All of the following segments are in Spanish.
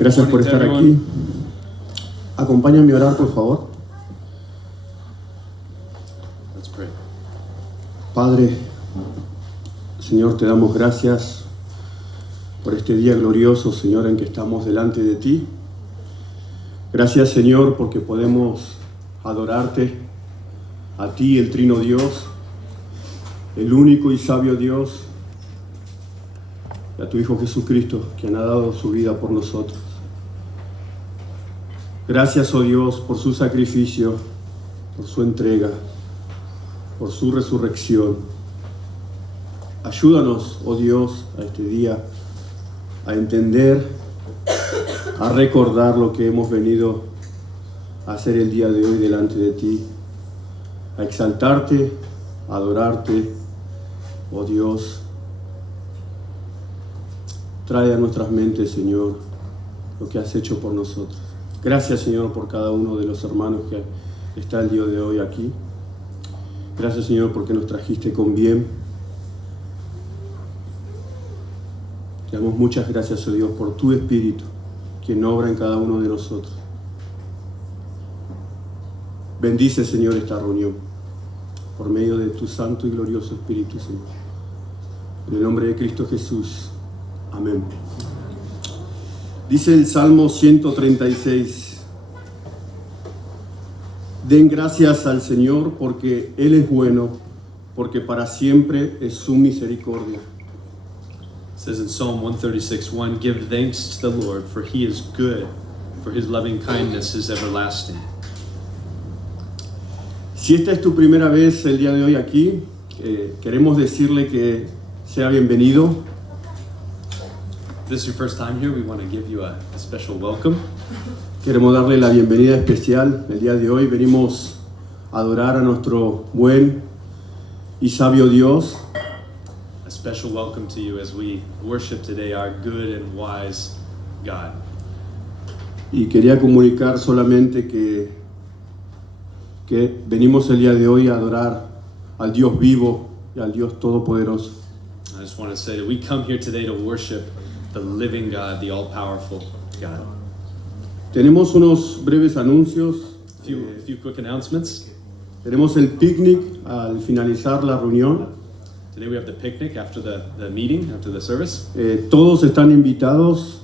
Gracias por estar aquí. Acompáñame a orar, por favor. Padre, Señor, te damos gracias por este día glorioso, Señor, en que estamos delante de ti. Gracias, Señor, porque podemos adorarte a ti, el Trino Dios, el único y sabio Dios, y a tu Hijo Jesucristo, quien ha dado su vida por nosotros. Gracias, oh Dios, por su sacrificio, por su entrega, por su resurrección. Ayúdanos, oh Dios, a este día a entender, a recordar lo que hemos venido a hacer el día de hoy delante de ti, a exaltarte, a adorarte, oh Dios. Trae a nuestras mentes, Señor, lo que has hecho por nosotros. Gracias, Señor, por cada uno de los hermanos que está el día de hoy aquí. Gracias, Señor, porque nos trajiste con bien. Te damos muchas gracias, oh Dios, por tu Espíritu, quien obra en cada uno de nosotros. Bendice, Señor, esta reunión, por medio de tu santo y glorioso Espíritu, Señor. En el nombre de Cristo Jesús. Amén. Dice el Salmo 136. Den gracias al Señor porque Él es bueno, porque para siempre es su misericordia. It says in Psalm 136:1, give thanks to the Lord, for he is good, for his loving kindness is everlasting. Si esta es tu primera vez el día de hoy aquí, queremos decirle que sea bienvenido. If this is your first time here, we want to give you a special welcome. Queremos darle la bienvenida especial. El día de hoy venimos a adorar a nuestro buen y sabio Dios. A special welcome to you as we worship today our good and wise God. Y quería comunicar solamente que venimos el día de hoy a adorar al Dios vivo y al Dios todopoderoso. I just want to say that we come here today to worship the living God, the all-powerful God. Tenemos unos breves anuncios. A few quick announcements. Tenemos el picnic al finalizar la reunión. Today we have the picnic after the meeting, after the service. Todos están invitados.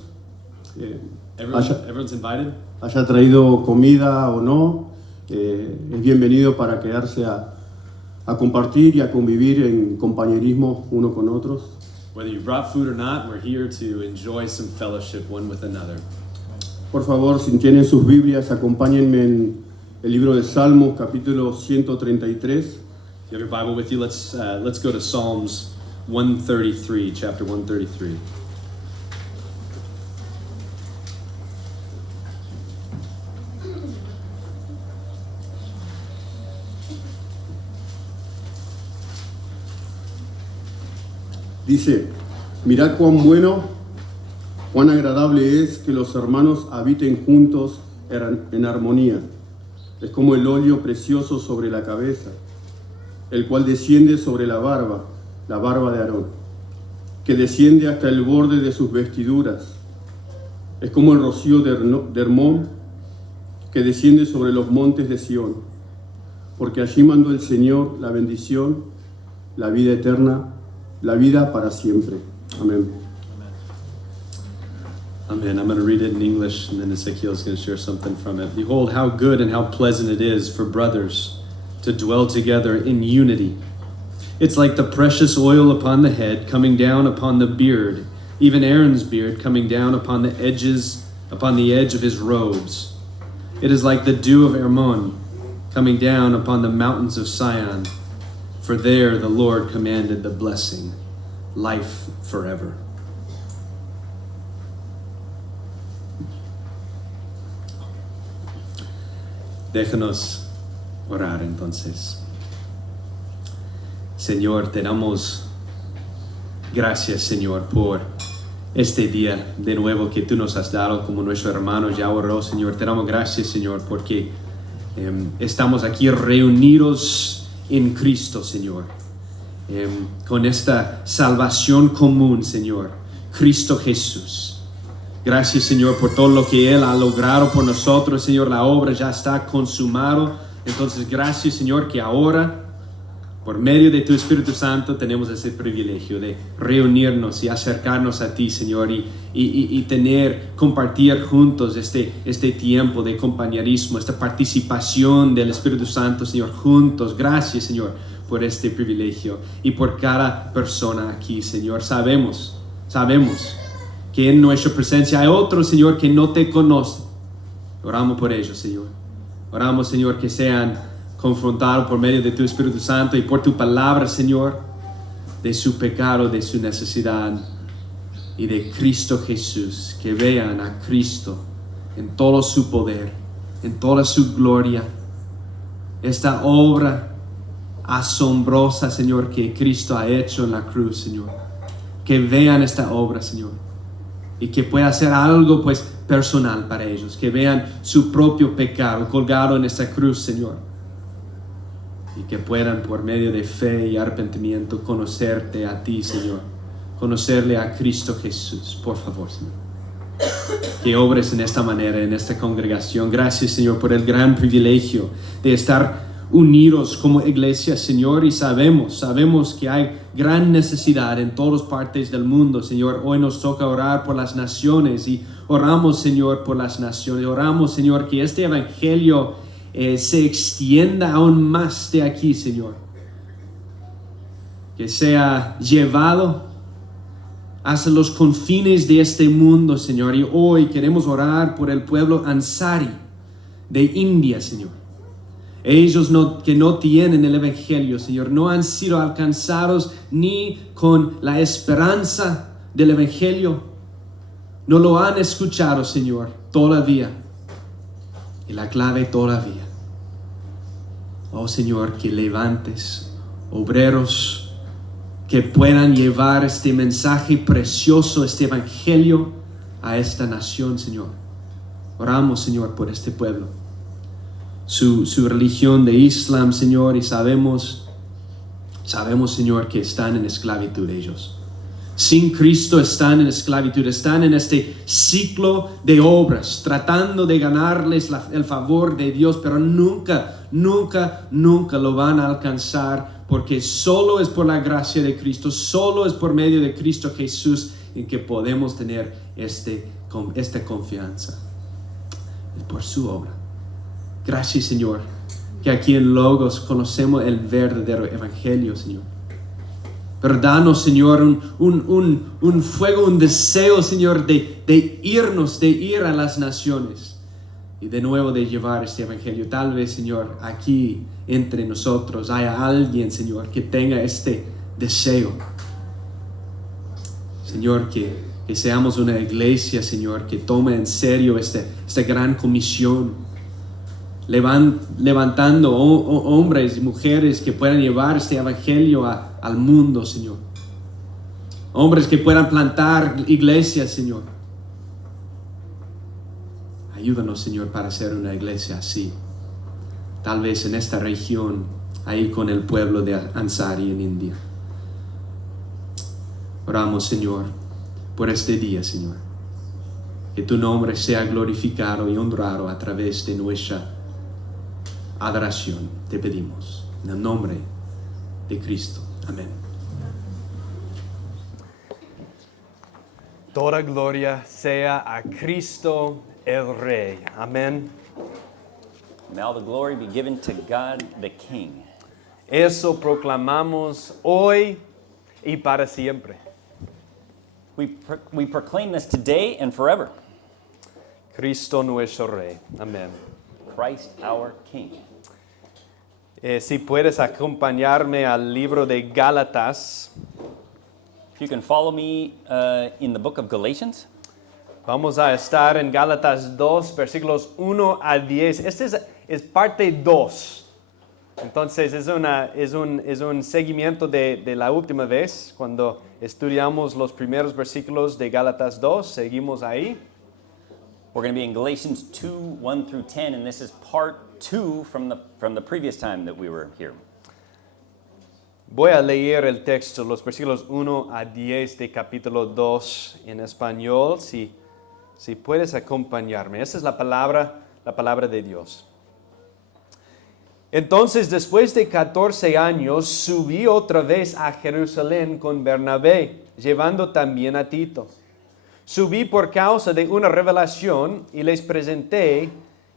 Everyone's invited. Haya traído comida o no, es bienvenido para quedarse a compartir y a convivir en compañerismo uno con otros. Whether you brought food or not, we're here to enjoy some fellowship one with another. Por favor, si tienen sus Biblias, acompáñenme en el libro de Salmos, capítulo 133. If you have your Bible with you, let's go to Psalms 133, chapter 133. Dice, mirad cuán bueno, cuán agradable es que los hermanos habiten juntos en armonía. Es como el óleo precioso sobre la cabeza, el cual desciende sobre la barba de Aarón, que desciende hasta el borde de sus vestiduras. Es como el rocío de Hermón, que desciende sobre los montes de Sión, porque allí mandó el Señor la bendición, la vida eterna, la vida para siempre. Amén. Amen. I'm going to read it in English, and then Ezekiel is going to share something from it. Behold, how good and how pleasant it is for brothers to dwell together in unity. It's like the precious oil upon the head coming down upon the beard, even Aaron's beard coming down upon the edge of his robes. It is like the dew of Hermon coming down upon the mountains of Sion. For there the Lord commanded the blessing, life forever. Déjanos orar entonces. Señor, te damos gracias, Señor, por este día de nuevo que tú nos has dado, como nuestro hermano ya oró, Señor. Te damos gracias, Señor, porque estamos aquí reunidos en Cristo, Señor, con esta salvación común, Señor, Cristo Jesús. Gracias, Señor, por todo lo que Él ha logrado por nosotros, Señor. La obra ya está consumado. Entonces, gracias, Señor, que ahora, por medio de tu Espíritu Santo, tenemos ese privilegio de reunirnos y acercarnos a ti, Señor, y compartir juntos este tiempo de compañerismo, esta participación del Espíritu Santo, Señor, juntos. Gracias, Señor, por este privilegio y por cada persona aquí, Señor. Sabemos que en nuestra presencia hay otros, Señor, que no te conocen. Oramos por ellos, Señor. Oramos, Señor, que sean confrontados por medio de tu Espíritu Santo y por tu palabra, Señor, de su pecado, de su necesidad y de Cristo Jesús. Que vean a Cristo en todo su poder, en toda su gloria. Esta obra asombrosa, Señor, que Cristo ha hecho en la cruz, Señor. Que vean esta obra, Señor, y que pueda ser algo, pues, personal para ellos. Que vean su propio pecado colgado en esta cruz, Señor, y que puedan, por medio de fe y arrepentimiento, conocerte a ti, Señor, conocerle a Cristo Jesús. Por favor, Señor, que obres en esta manera, en esta congregación. Gracias, Señor, por el gran privilegio de estar unidos como iglesia, Señor, y sabemos que hay gran necesidad en todas partes del mundo, Señor. Hoy nos toca orar por las naciones y oramos, Señor, por las naciones. Oramos, Señor, que este evangelio se extienda aún más de aquí, Señor. Que sea llevado hasta los confines de este mundo, Señor. Y hoy queremos orar por el pueblo Ansari de India, Señor. Ellos que no tienen el evangelio, Señor, no han sido alcanzados ni con la esperanza del evangelio. No lo han escuchado, Señor, todavía. Y la clave todavía. Oh, Señor, que levantes obreros que puedan llevar este mensaje precioso, este evangelio a esta nación, Señor. Oramos, Señor, por este pueblo. Su religión de Islam, Señor, y sabemos, Señor, que están en esclavitud ellos. Sin Cristo están en esclavitud, están en este ciclo de obras, tratando de ganarles el favor de Dios, pero nunca lo van a alcanzar, porque solo es por la gracia de Cristo, solo es por medio de Cristo Jesús en que podemos tener esta confianza. Es por su obra. Gracias, Señor, que aquí en Logos conocemos el verdadero evangelio, Señor. Pero danos, Señor, un fuego, un deseo, Señor, de ir a las naciones y de nuevo de llevar este evangelio. Tal vez, Señor, aquí entre nosotros haya alguien, Señor, que tenga este deseo. Señor, que seamos una iglesia, Señor, que tome en serio esta gran comisión. Levantando hombres y mujeres que puedan llevar este evangelio al mundo, Señor. Hombres que puedan plantar iglesias, Señor. Ayúdanos, Señor, para ser una iglesia así. Tal vez en esta región, ahí con el pueblo de Ansari en India. Oramos, Señor, por este día, Señor. Que tu nombre sea glorificado y honrado a través de nuestra adoración, te pedimos, en el nombre de Cristo. Amén. Toda gloria sea a Cristo el Rey. Amén. May all the glory be given to God the King. Eso proclamamos hoy y para siempre. We proclaim this today and forever. Cristo nuestro Rey. Amén. Christ our King. Si puedes acompañarme al libro de Gálatas, If you can follow me in the book of Galatians. vamos a estar en Gálatas 2, versículos 1 a 10. Este es parte 2. Entonces es un seguimiento de la última vez, cuando estudiamos los primeros versículos de Gálatas 2. Seguimos ahí. We're going to be in Galatians 2, 1 through 10, and this is part 2 from the previous time that we were here. Voy a leer el texto, los versículos 1 a 10 de capítulo 2 en español. Si Si puedes acompañarme, esa es la palabra de Dios. Entonces, después de 14 años, subí otra vez a Jerusalén con Bernabé, llevando también a Tito. Subí por causa de una revelación y les presenté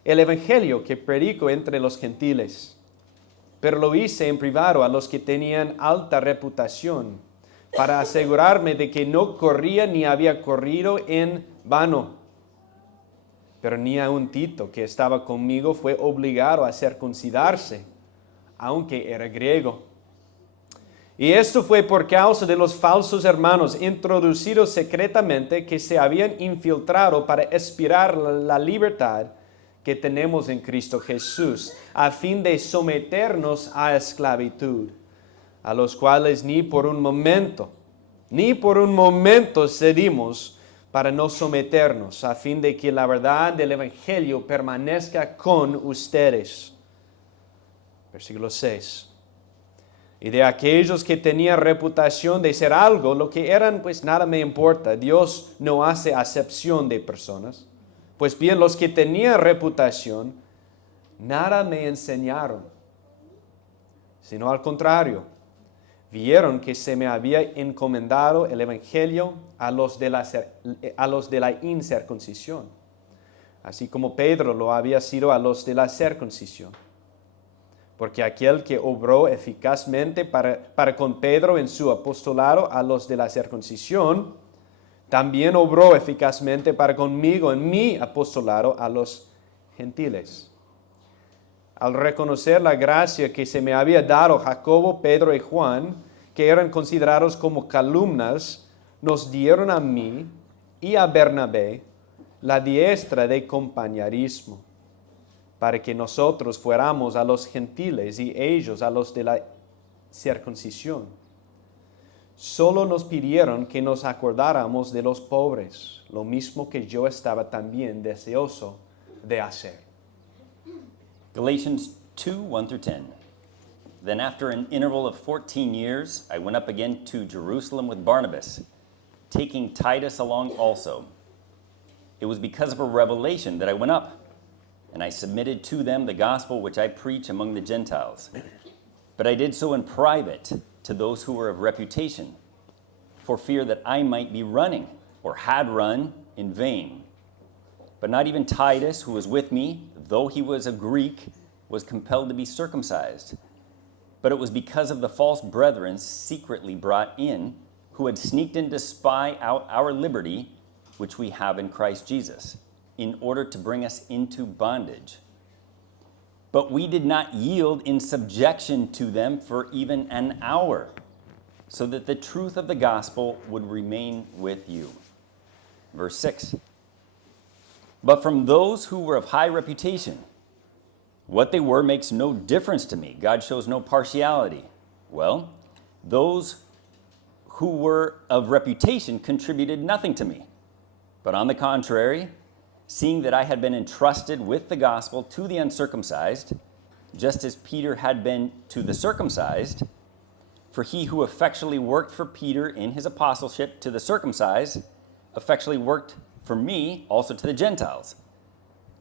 el evangelio que predico entre los gentiles. Pero lo hice en privado a los que tenían alta reputación, para asegurarme de que no corría ni había corrido en vano. Pero ni aun Tito, que estaba conmigo, fue obligado a circuncidarse, aunque era griego. Y esto fue por causa de los falsos hermanos introducidos secretamente que se habían infiltrado para expiar la libertad que tenemos en Cristo Jesús, a fin de someternos a esclavitud, a los cuales ni por un momento cedimos para no someternos, a fin de que la verdad del Evangelio permanezca con ustedes. Versículo 6. Y de aquellos que tenían reputación de ser algo, lo que eran, pues nada me importa. Dios no hace acepción de personas. Pues bien, los que tenían reputación, nada me enseñaron, sino al contrario. Vieron que se me había encomendado el Evangelio a los de la incircuncisión, así como Pedro lo había sido a los de la circuncisión. Porque aquel que obró eficazmente para con Pedro en su apostolado a los de la circuncisión, también obró eficazmente para conmigo en mi apostolado a los gentiles. Al reconocer la gracia que se me había dado Jacobo, Pedro y Juan, que eran considerados como columnas, nos dieron a mí y a Bernabé la diestra de compañerismo, para que nosotros fuéramos a los gentiles y ellos a los de la circuncisión. Solo nos pidieron que nos acordáramos de los pobres, lo mismo que yo estaba también deseoso de hacer. Galatians 2, 1 through 10. Then after an interval of 14 years, I went up again to Jerusalem with Barnabas, taking Titus along also. It was because of a revelation that I went up, and I submitted to them the gospel which I preach among the Gentiles. But I did so in private to those who were of reputation, for fear that I might be running, or had run, in vain. But not even Titus, who was with me, though he was a Greek, was compelled to be circumcised. But it was because of the false brethren secretly brought in, who had sneaked in to spy out our liberty, which we have in Christ Jesus, in order to bring us into bondage. But we did not yield in subjection to them for even an hour, so that the truth of the gospel would remain with you. Verse 6. But from those who were of high reputation, what they were makes no difference to me. God shows no partiality. Well, those who were of reputation contributed nothing to me. But on the contrary, seeing that I had been entrusted with the gospel to the uncircumcised, just as Peter had been to the circumcised, for he who effectually worked for Peter in his apostleship to the circumcised, effectually worked for me also to the Gentiles.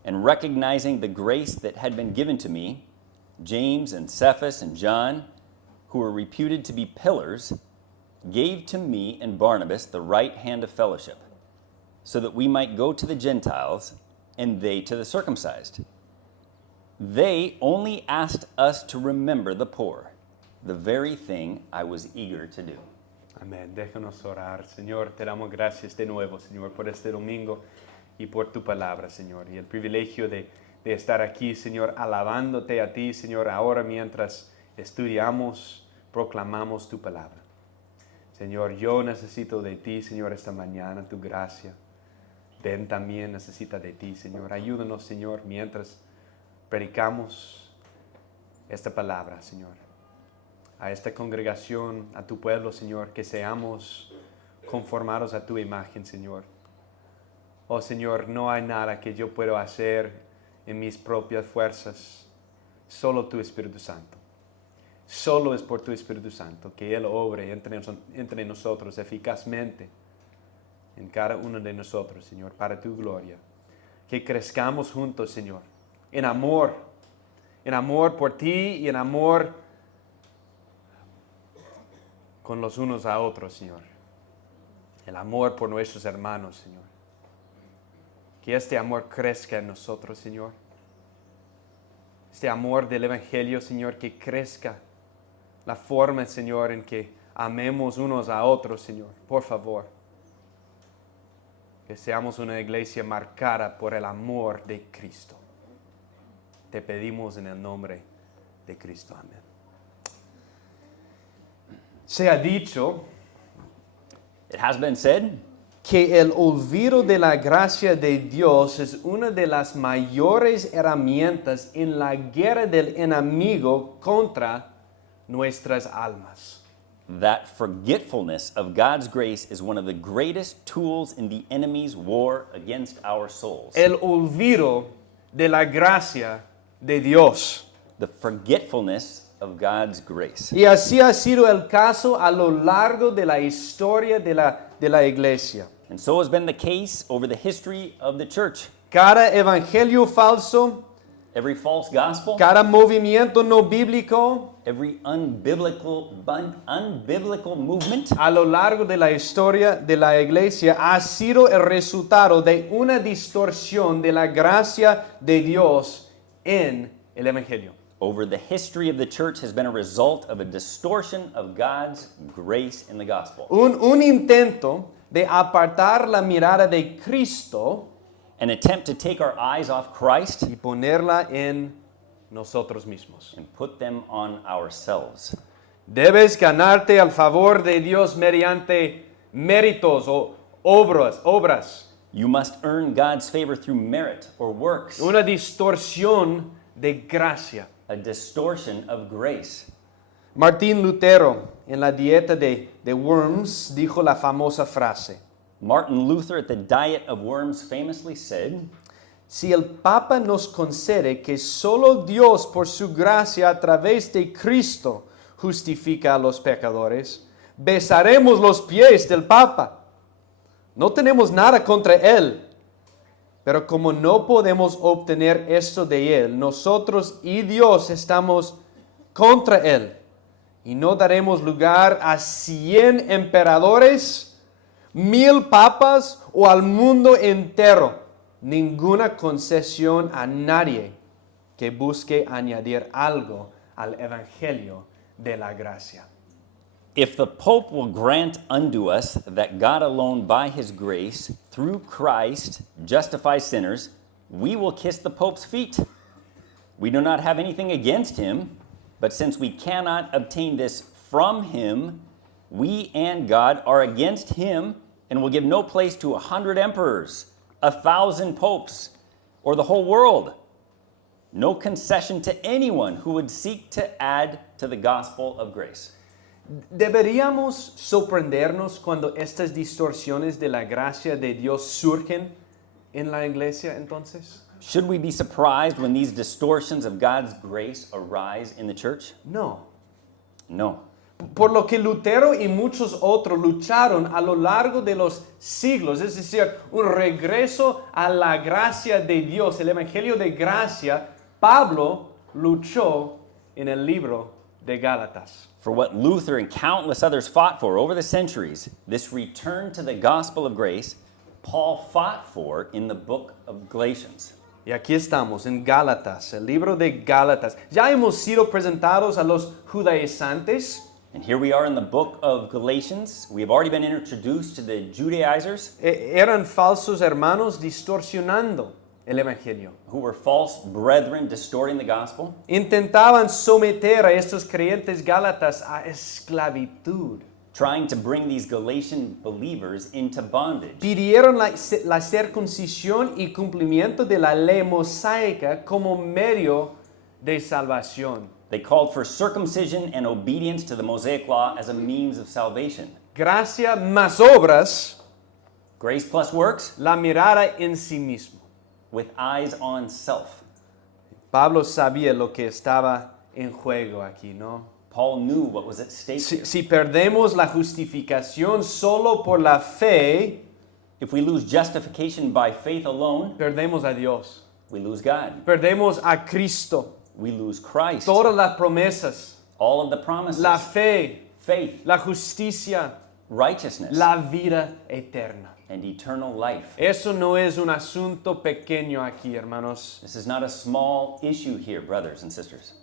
And recognizing the grace that had been given to me, James and Cephas and John, who were reputed to be pillars, gave to me and Barnabas the right hand of fellowship, so that we might go to the Gentiles, and they to the circumcised. They only asked us to remember the poor, the very thing I was eager to do. Amén. Déjanos orar. Señor, te damos gracias de nuevo, Señor, por este domingo y por tu palabra, Señor. Y el privilegio de estar aquí, Señor, alabándote a ti, Señor, ahora mientras estudiamos, proclamamos tu palabra. Señor, yo necesito de ti, Señor, esta mañana, tu gracia. Ben también necesita de ti, Señor. Ayúdanos, Señor, mientras predicamos esta palabra, Señor. A esta congregación, a tu pueblo, Señor, que seamos conformados a tu imagen, Señor. Oh, Señor, no hay nada que yo pueda hacer en mis propias fuerzas, solo tu Espíritu Santo. Solo es por tu Espíritu Santo que Él obre entre nosotros eficazmente en cada uno de nosotros, Señor, para tu gloria. Que crezcamos juntos, Señor, en amor por ti y en amor con los unos a otros, Señor. El amor por nuestros hermanos, Señor. Que este amor crezca en nosotros, Señor. Este amor del Evangelio, Señor, que crezca. La forma, Señor, en que amemos unos a otros, Señor. Por favor. Que seamos una iglesia marcada por el amor de Cristo. Te pedimos en el nombre de Cristo. Amén. Se ha dicho It has been said que el olvido de la gracia de Dios es una de las mayores herramientas en la guerra del enemigo contra nuestras almas. that forgetfulness of God's grace is one of the greatest tools in the enemy's war against our souls. El olvido de la gracia de Dios. The forgetfulness of God's grace. Y así ha sido el caso a lo largo de la historia de la iglesia. And so has been the case over the history of the church. Cada evangelio falso, Every false gospel, cada movimiento no bíblico, every unbiblical movement a lo largo de la historia de la iglesia ha sido el resultado de una distorsión de la gracia de Dios en el evangelio. over the history of the church has been a result of a distortion of God's grace in the gospel. Un intento de apartar la mirada de Cristo An attempt to take our eyes off Christ y ponerla en nosotros mismos. and put them on ourselves. Debes ganarte al favor de Dios mediante méritos o obras. You must earn God's favor through merit or works, Una distorsión de gracia. a distortion of grace. Martín Lutero, en la dieta de Worms, dijo la famosa frase: Martin Luther at the Diet of Worms famously said, si el Papa nos concede que solo Dios por su gracia a través de Cristo justifica a los pecadores, besaremos los pies del Papa. No tenemos nada contra él, pero como no podemos obtener esto de él, nosotros y Dios estamos contra él y no daremos lugar a 100 emperadores, 1000 papas o al mundo entero. Ninguna concesión a nadie que busque añadir algo al evangelio de la gracia. if the Pope will grant unto us that God alone by his grace through Christ justifies sinners, we will kiss the Pope's feet. We do not have anything against him, but since we cannot obtain this from him, we and God are against him and will give no place to 100 emperors, 1,000 popes, or the whole world. No concession to anyone who would seek to add to the gospel of grace. ¿Deberíamos sorprendernos cuando estas distorsiones de la gracia de Dios surgen en la iglesia entonces? Should we be surprised when these distortions of God's grace arise in the church? No. No. Por lo que Lutero y muchos otros lucharon a lo largo de los siglos, es decir, un regreso a la gracia de Dios, el evangelio de gracia, Pablo luchó en el libro de Gálatas. For what Luther and countless others fought for over the centuries, this return to the gospel of grace, Paul fought for in the book of Galatians. Y aquí estamos en Gálatas, el libro de Gálatas. Ya hemos sido presentados a los judaizantes. And here we are in the book of Galatians. We have already been introduced to the Judaizers, Eran falsos hermanos distorsionando el evangelio. who were false brethren distorting the gospel. Intentaban someter a estos creyentes gálatas a esclavitud. Trying to bring these Galatian believers into bondage. Pidieron la circuncisión y cumplimiento de la ley mosaica como medio de salvación. They called for circumcision and obedience to the Mosaic law as a means of salvation. Gracia más obras, Grace plus works la mirada en sí mismo. with eyes on self. Pablo sabía lo que estaba en juego aquí, ¿no? Paul knew what was at stake. Si perdemos la justificación solo por la fe, If we lose justification by faith alone, perdemos a Dios, we lose God. perdemos a Cristo, We lose Christ. todas las promesas, All of the promises. la fe, Faith, la justicia, righteousness, la vida eterna. and eternal life. Eso no es un asunto pequeño aquí, hermanos. This is not a small issue here, brothers and sisters.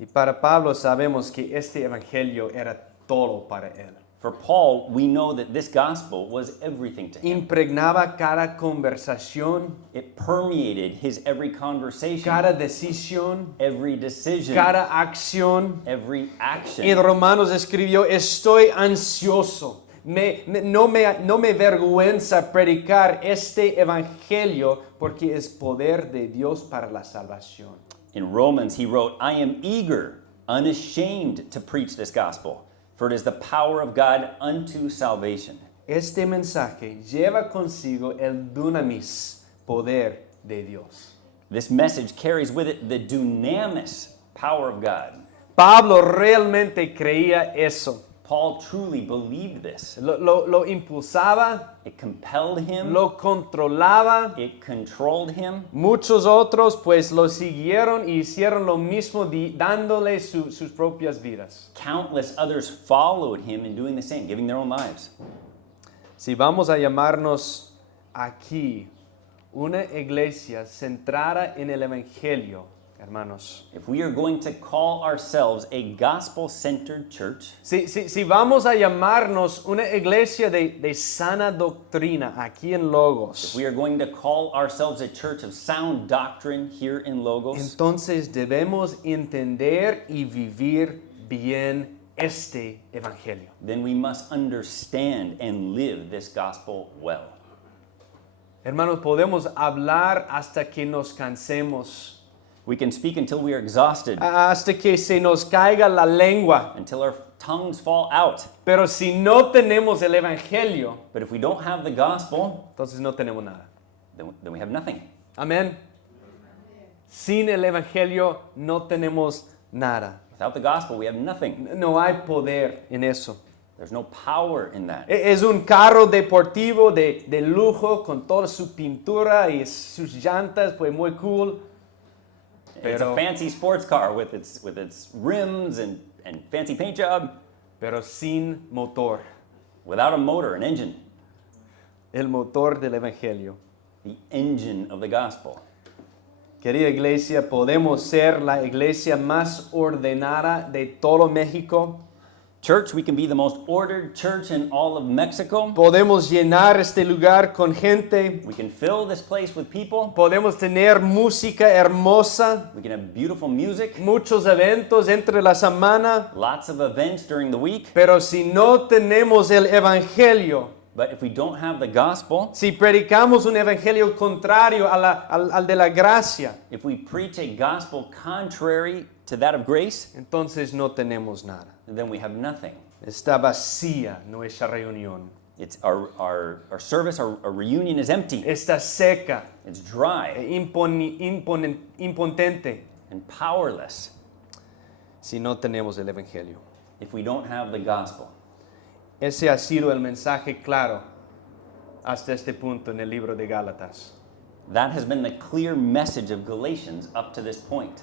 Y para Pablo sabemos que este evangelio era todo para él. For Paul, we know that this gospel was everything to him. Impregnaba cada conversación, It permeated his every conversation, cada decisión, every decision, cada acción. every En action. Romanos escribió, estoy ansioso. No me vergüenza predicar este evangelio porque es poder de Dios para la salvación. In Romans, he wrote, I am eager, unashamed to preach this gospel, for it is the power of God unto salvation. Este mensaje lleva consigo el dunamis, poder de Dios. This message carries with it the dunamis power of God. Pablo realmente creía eso. Paul truly believed this. Lo impulsaba, It compelled him, lo controlaba. it controlled him. Muchos otros pues lo siguieron y hicieron lo mismo dándole sus propias vidas. Countless others followed him in doing the same, giving their own lives. Si vamos a llamarnos aquí una iglesia centrada en el Evangelio, hermanos. If we are going to call ourselves a gospel-centered church, Si vamos a llamarnos una iglesia de sana doctrina aquí en Logos, if we are going to call ourselves a church of sound doctrine here in Logos, entonces debemos entender y vivir bien este Evangelio. then we must understand and live this gospel well. Hermanos, podemos hablar hasta que nos cansemos, We can speak until we are exhausted, hasta que se nos caiga la lengua, until our tongues fall out. pero si no tenemos el Evangelio, But if we don't have the gospel, entonces no tenemos nada. then we have nothing. Amén. Sin el Evangelio no tenemos nada. Without the gospel, we have nothing. No hay poder en eso. There's no power in that. Es un carro deportivo de lujo con toda su pintura y sus llantas, pues muy cool. It's a Pero- fancy sports car with its rims and fancy paint job, Pero sin motor. without a motor, an engine, El motor del Evangelio. the engine of the gospel. Querida iglesia, podemos ser la iglesia más ordenada de todo México. Church, we can be the most ordered church in all of Mexico. Podemos llenar este lugar con gente. We can fill this place with people. Podemos tener música hermosa. We can have beautiful music, Muchos eventos entre la semana. lots of events during the week. Pero si no tenemos el Evangelio, But if we don't have the gospel, si predicamos un evangelio contrario al de la gracia, if we preach a gospel contrary to that of grace, entonces no tenemos nada. then we have nothing. Está vacía nuestra reunión. It's our service, our reunion is empty. Está seca, It's dry impotente, and powerless si no tenemos el evangelio. if we don't have the gospel. Ese ha sido el mensaje claro hasta este punto en el libro de Gálatas. That has been the clear message of Galatians up to this point.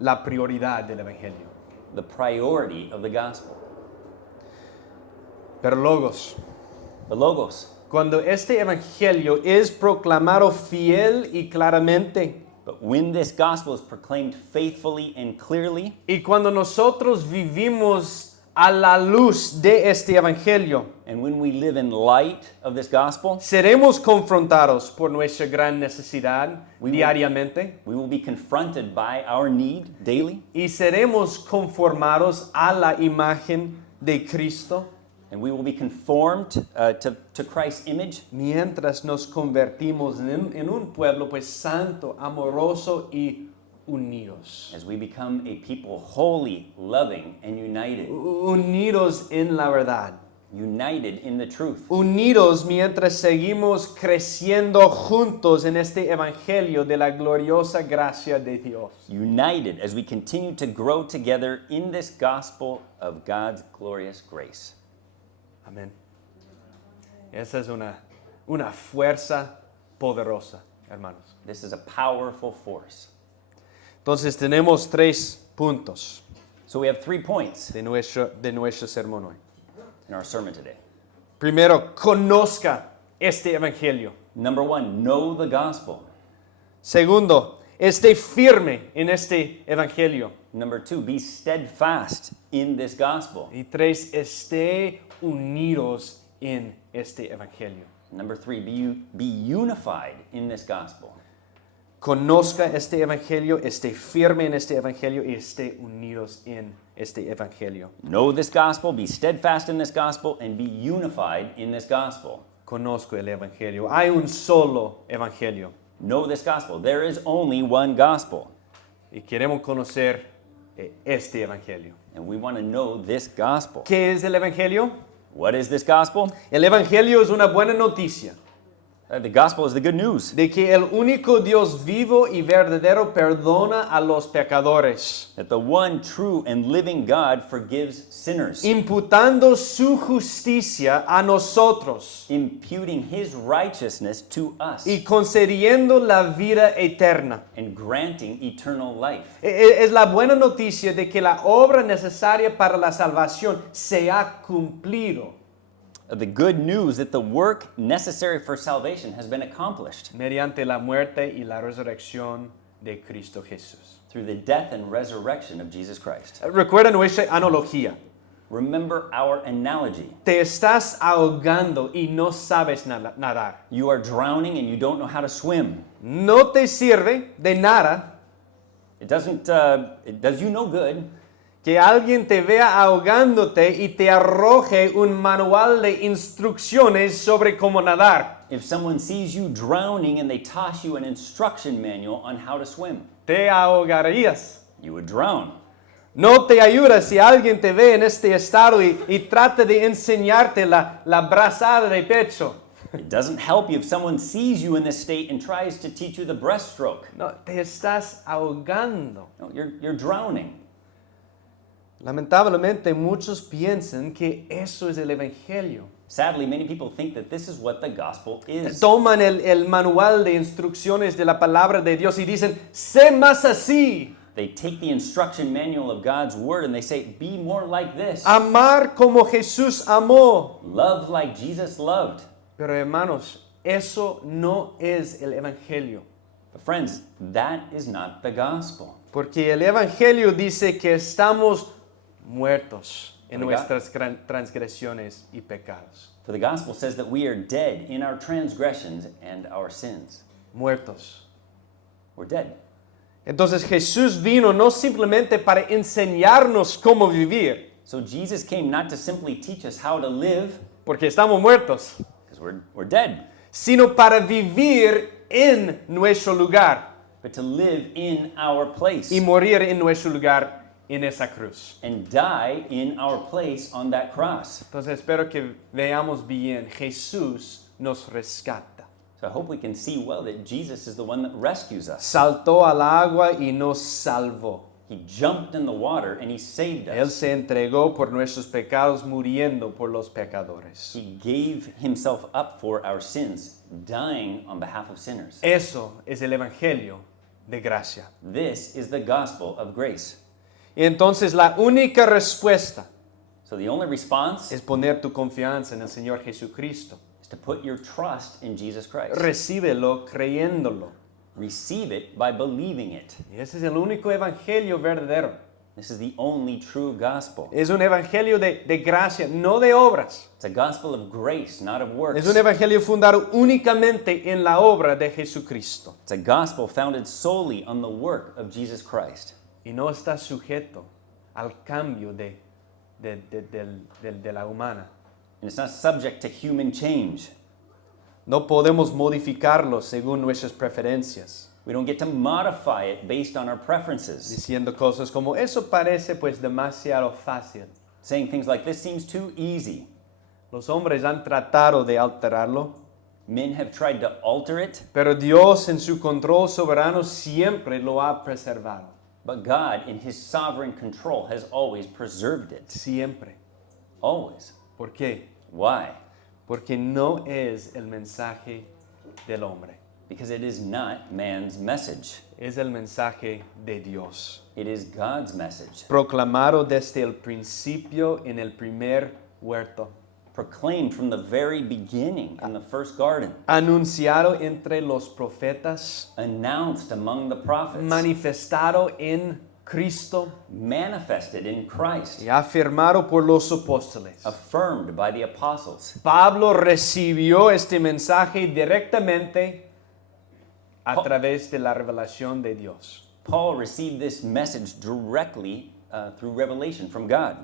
La prioridad del evangelio. The priority of the gospel. Pero Logos, The Logos. cuando este evangelio es proclamado fiel y claramente, But when this gospel is proclaimed faithfully and clearly, y cuando nosotros vivimos a la luz de este evangelio, and when we live in light of this gospel, seremos confrontados por nuestra gran necesidad We will- diariamente we will be confronted by our need daily, y seremos conformados a la imagen de Cristo and we will be conformed to Christ's image mientras nos convertimos en un pueblo pues santo, amoroso y unidos. as we become a people holy, loving, and united. Unidos en la verdad. United in the truth. Unidos mientras seguimos creciendo juntos en este evangelio de la gloriosa gracia de Dios. United as we continue to grow together in this gospel of God's glorious grace. Amén. Esa es una fuerza poderosa, hermanos. This is a powerful force. Entonces tenemos 3 puntos So we have 3 points de nuestro sermón hoy. in our sermon today. Primero, conozca este evangelio. Number 1, know the gospel. Segundo, esté firme en este evangelio. Number 2, be steadfast in this gospel. Y 3, esté unidos en este evangelio. Number 3, be unified in this gospel. Conozca este evangelio, esté firme en este evangelio y esté unidos en este evangelio. Know this gospel, be steadfast in this gospel, and be unified in this gospel. Conozco el evangelio. Hay un solo evangelio. Know this gospel. There is only one gospel. Y queremos conocer este evangelio. And we want to know this gospel. ¿Qué es el evangelio? What is this gospel? El evangelio es una buena noticia The gospel is the good news de que el único Dios vivo y verdadero perdona a los pecadores, that the one true and living God forgives sinners, imputando su justicia a nosotros imputing his righteousness to us, y concediendo la vida eterna. and granting eternal life. Es la buena noticia de que la obra necesaria para la salvación se ha cumplido The good news that the work necessary for salvation has been accomplished mediante la muerte y la resurrección de Cristo Jesús. through the death and resurrection of Jesus Christ. Recuerda nuestra analogía. Remember our analogy. Te estás ahogando y no sabes nadar. You are drowning and you don't know how to swim. No te sirve de nada It does you no good que alguien te vea ahogándote y te arroje un manual de instrucciones sobre cómo nadar. if someone sees you drowning and they toss you an instruction manual on how to swim. Te ahogarías. You would drown. No te ayuda si alguien te ve en este estado y trata de enseñarte la brazada de pecho. It doesn't help you if someone sees you in this state and tries to teach you the breaststroke. No, te estás ahogando. No, you're drowning. Lamentablemente muchos piensan que eso es el evangelio. Sadly, many people think that this is what the gospel is. Toman el manual de instrucciones de la palabra de Dios y dicen, sé más así, They take the instruction manual of God's word and they say, be more like this. amar como Jesús amó. Love like Jesus loved. Pero hermanos, eso no es el evangelio. But friends, that is not the gospel. Porque el evangelio dice que estamos muertos en Oiga. nuestras transgresiones y pecados. For the gospel says that we are dead in our transgressions and our sins. Muertos. We're dead. Entonces Jesús vino no simplemente para enseñarnos cómo vivir, So Jesus came not to simply teach us how to live, porque estamos muertos, because we're dead, sino para vivir en nuestro lugar but to live in our place y morir en nuestro lugar en esa cruz. and die in our place on that cross. Entonces espero que veamos bien, Jesús nos rescata. So I hope we can see well that Jesus is the one that rescues us. Saltó al agua y nos salvó. He jumped in the water and he saved Él us. se entregó por nuestros pecados, muriendo por los pecadores. He gave himself up for our sins, dying on behalf of sinners. Eso es el evangelio de gracia. This is the gospel of grace. Y entonces la única respuesta So the only response es poner tu confianza en el Señor Jesucristo. is to put your trust in Jesus Christ. Recíbelo creyéndolo. Receive it by believing it. Y ese es el único evangelio verdadero. This is the only true gospel. Es un evangelio de gracia, no de obras. It's a gospel of grace, not of works. Es un evangelio fundado únicamente en la obra de Jesucristo. It's a gospel founded solely on the work of Jesus Christ. Y no está sujeto al cambio de la humana. And it's not subject to human change. No podemos modificarlo según nuestras preferencias, We don't get to modify it based on our preferences. diciendo cosas como eso parece pues demasiado fácil. Saying things like, this seems too easy. Los hombres han tratado de alterarlo, Men have tried to alter it, pero Dios en su control soberano siempre lo ha preservado. but God, in his sovereign control, has always preserved it. Siempre. Always. ¿Por qué? Why? porque no es el mensaje del hombre, because it is not man's message. es el mensaje de Dios, It is God's message, proclamado desde el principio en el primer huerto, proclaimed from the very beginning in the first garden, anunciado entre los profetas, announced among the prophets, manifestado en Cristo manifested in Christ, y afirmado por los apóstoles. affirmed by the apostles. Pablo recibió este mensaje directamente a través de la revelación de Dios. Paul received this message directly through revelation from God.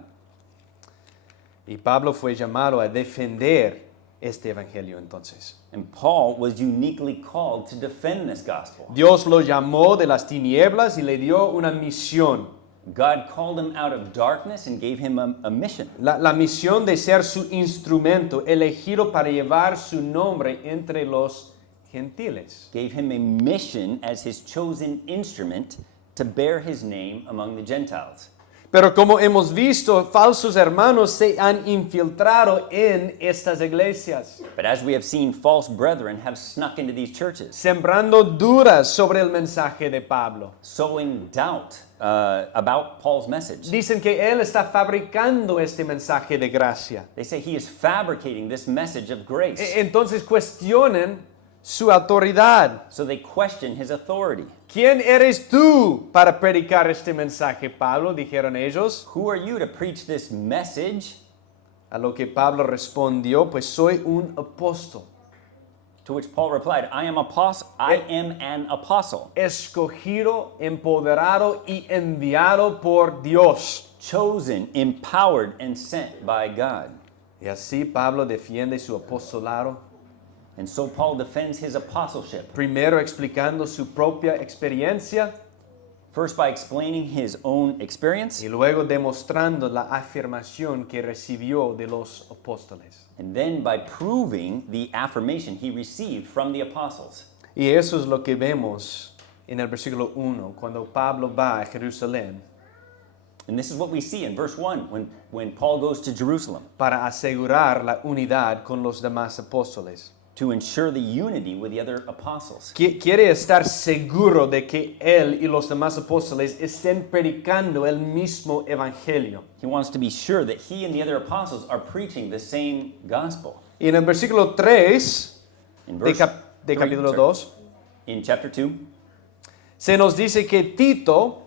Y Pablo fue llamado a defender este evangelio entonces. And Paul was uniquely called to defend this gospel. Dios lo llamó de las tinieblas y le dio una misión. God called him out of darkness and gave him a mission. La misión de ser su instrumento, elegido para llevar su nombre entre los gentiles. Gave him a mission as his chosen instrument to bear his name among the Gentiles. Pero como hemos visto, falsos hermanos se han infiltrado en estas iglesias, But as we have seen, false brethren have snuck into these churches, sembrando dudas sobre el mensaje de Pablo. sowing doubt about Paul's message. Dicen que él está fabricando este mensaje de gracia. They say he is fabricating this message of grace. Entonces cuestionan su autoridad. So they question his authority. ¿Quién eres tú para predicar este mensaje, Pablo? Dijeron ellos. Who are you to preach this message? A lo que Pablo respondió, pues soy un apóstol, To which Paul replied, I am an apostle, escogido, empoderado y enviado por Dios. chosen, empowered, and sent by God. Y así Pablo defiende su apostolado, And so Paul defends his apostleship, primero explicando su propia experiencia first by explaining his own experience, y luego demostrando la afirmación que recibió de los apóstoles. and then by proving the affirmation he received from the apostles. Y eso es lo que vemos en el versículo 1, cuando Pablo va a Jerusalén And this is what we see in verse 1 when Paul goes to Jerusalem para asegurar la unidad con los demás apóstoles. to ensure the unity with the other apostles. Quiere estar seguro de que él y los demás apóstoles estén predicando el mismo evangelio. He wants to be sure that he and the other apostles are preaching the same gospel. Y en el versículo 3 In de, verse de 3, capítulo sorry, 2, in chapter 2, se nos dice que Tito,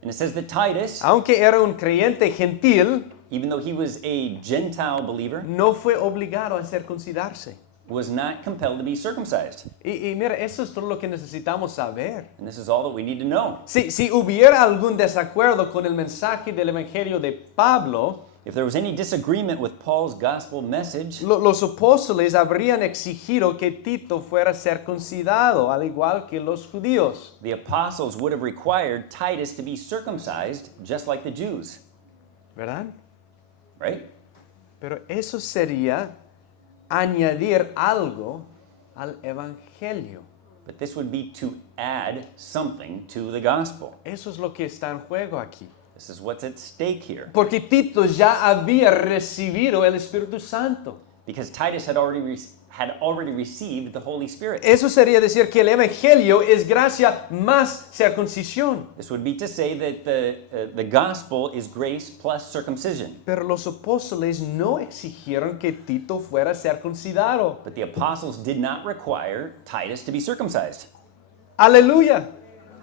and it says that Titus, aunque era un creyente gentil, even though he was a Gentile believer, no fue obligado a circuncidarse. was not compelled to be circumcised. Y mira, eso es todo lo que necesitamos saber. And this is all that we need to know. Si hubiera algún desacuerdo con el mensaje del evangelio de Pablo, If there was any disagreement with Paul's gospel message, los apóstoles habrían exigido que Tito fuera circuncidado, al igual que los judíos. the apostles would have required Titus to be circumcised just like the Jews, ¿Verdad? right? Pero eso sería añadir algo al evangelio. But this would be to add something to the gospel. Eso es lo que está en juego aquí. This is what's at stake here. Porque Tito ya había recibido el Espíritu Santo. Because Titus had already received the Holy Spirit. Eso sería decir que el evangelio es gracia más circuncisión. This would be to say that the gospel is grace plus circumcision. Pero los apóstoles no exigieron que Tito fuera circuncidado. But the apostles did not require Titus to be circumcised. Aleluya.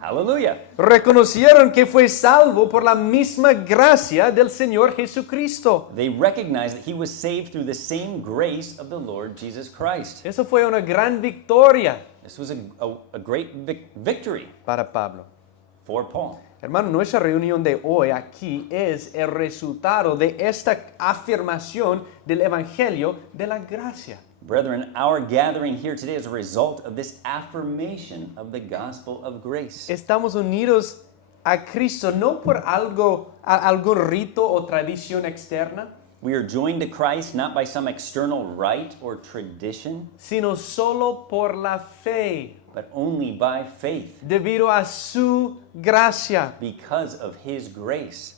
Hallelujah. Reconocieron que fue salvo por la misma gracia del Señor Jesucristo. They recognized that he was saved through the same grace of the Lord Jesus Christ. Eso fue una gran victoria This was a great victory para Pablo. for Paul. Hermano, nuestra reunión de hoy aquí es el resultado de esta afirmación del Evangelio de la gracia. Brethren, our gathering here today is a result of this affirmation of the gospel of grace. Estamos unidos a Cristo no por algún rito o tradición externa, We are joined to Christ not by some external rite or tradition, sino solo por la fe, but only by faith debido a su gracia. because of his grace.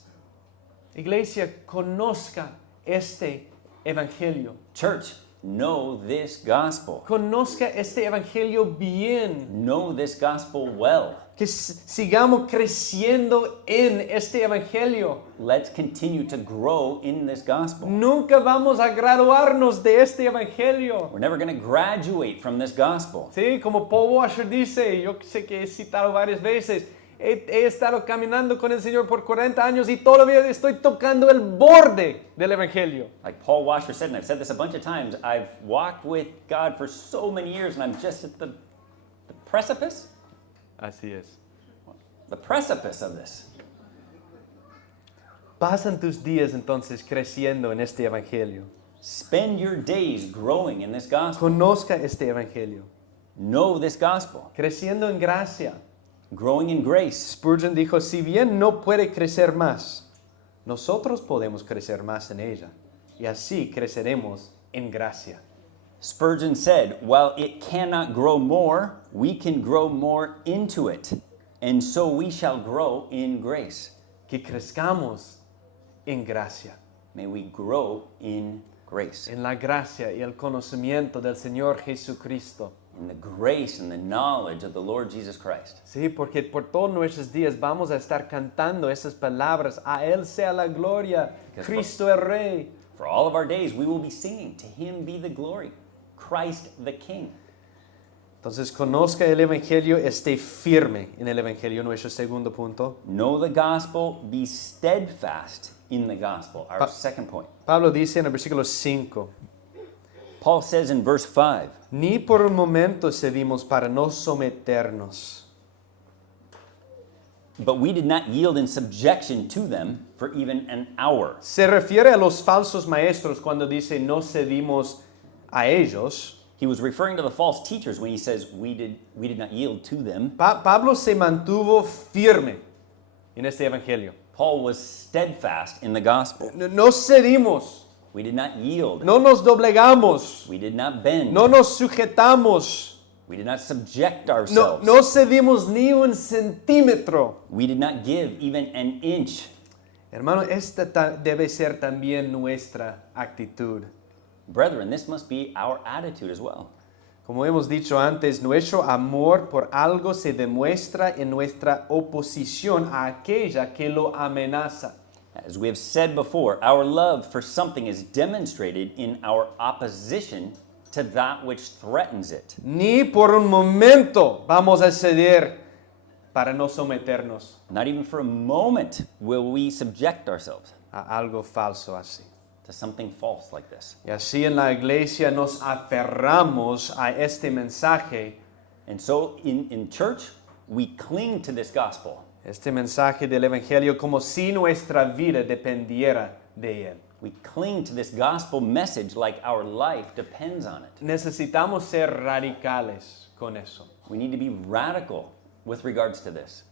Iglesia, conozca este Evangelio. Church, Know this gospel. Conozca este evangelio bien. Know this gospel well. Que sigamos creciendo en este evangelio. Let's continue to grow in this gospel. Nunca vamos a graduarnos de este evangelio. We're never going to graduate from this gospel. Sí, como Paul Washer dice, yo sé que he citado varias veces, he estado caminando con el Señor por 40 años y todavía estoy tocando el borde del evangelio. Like Paul Washer said, and I've said this a bunch of times, I've walked with God for so many years and I'm just at the precipice? Así es. The precipice of this. Pasan tus días entonces creciendo en este evangelio. Spend your days growing in this gospel. Conozca este evangelio. Know this gospel. Creciendo en gracia. Growing in grace. Spurgeon dijo, si bien no puede crecer más, nosotros podemos crecer más en ella. Y así creceremos en gracia. Spurgeon said, while it cannot grow more, we can grow more into it. And so we shall grow in grace. Que crezcamos en gracia. May we grow in grace. En la gracia y el conocimiento del Señor Jesucristo. In the grace and the knowledge of the Lord Jesus Christ. Sí, porque por todos nuestros días vamos a estar cantando esas palabras. A Él sea la gloria, Cristo el Rey. For all of our days, we will be singing, to Him be the glory, Christ the King. Entonces, conozca el Evangelio, esté firme en el Evangelio, nuestro segundo punto. Know the gospel, be steadfast in the gospel, our second point. Pablo dice en el versículo 5, Paul says in verse 5, ni por un momento cedimos para no someternos. but we did not yield in subjection to them for even an hour. Se refiere a los falsos maestros cuando dice no cedimos a ellos. He was referring to the false teachers when he says we did not yield to them. Pablo se mantuvo firme en este evangelio. Paul was steadfast in the gospel. No cedimos, We did not yield. no nos doblegamos, We did not bend. no nos sujetamos, We did not subject no, ourselves. no cedimos ni un centímetro. We did not give even an inch. Hermano, esta debe ser también nuestra actitud. Brethren, this must be our attitude as well. Como hemos dicho antes, nuestro amor por algo se demuestra en nuestra oposición a aquella que lo amenaza. As we have said before, our love for something is demonstrated in our opposition to that which threatens it. Ni por un momento vamos a ceder para no someternos Not even for a moment will we subject ourselves a algo falso así. to something false like this. Y así en la iglesia nos aferramos a este mensaje, And so in church, we cling to this gospel. este mensaje del Evangelio, como si nuestra vida dependiera de él. We cling to this gospel message like our life depends on it. Necesitamos ser radicales con eso. We need to be radical with regards to this.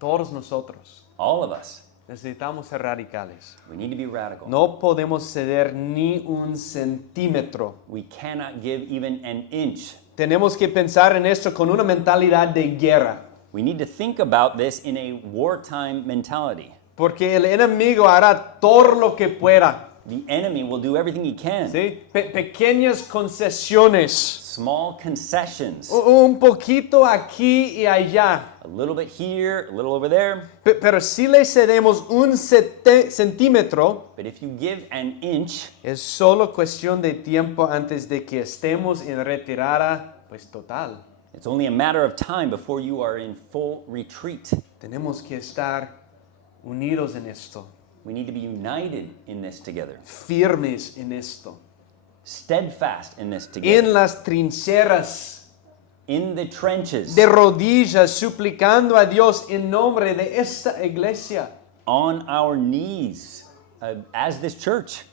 Todos nosotros All of us. necesitamos ser radicales. We need to be radical. No podemos ceder ni un centímetro. We cannot give even an inch. Tenemos que pensar en esto con una mentalidad de guerra, We need to think about this in a wartime mentality. porque el enemigo hará todo lo que pueda. The enemy will do everything he can. ¿Sí? Pequeñas concesiones, Small concessions. un poquito aquí y allá. A little bit here, a little over there. Pero si le cedemos un centímetro, But if you give an inch, es solo cuestión de tiempo antes de que estemos en retirada, pues total. it's only a matter of time before you are in full retreat. Tenemos que estar unidos en esto, We need to be united in this together. firmes en esto, Steadfast in this together. en las trincheras, In the trenches. de rodillas, suplicando a Dios en nombre de esta iglesia. On our knees as this church.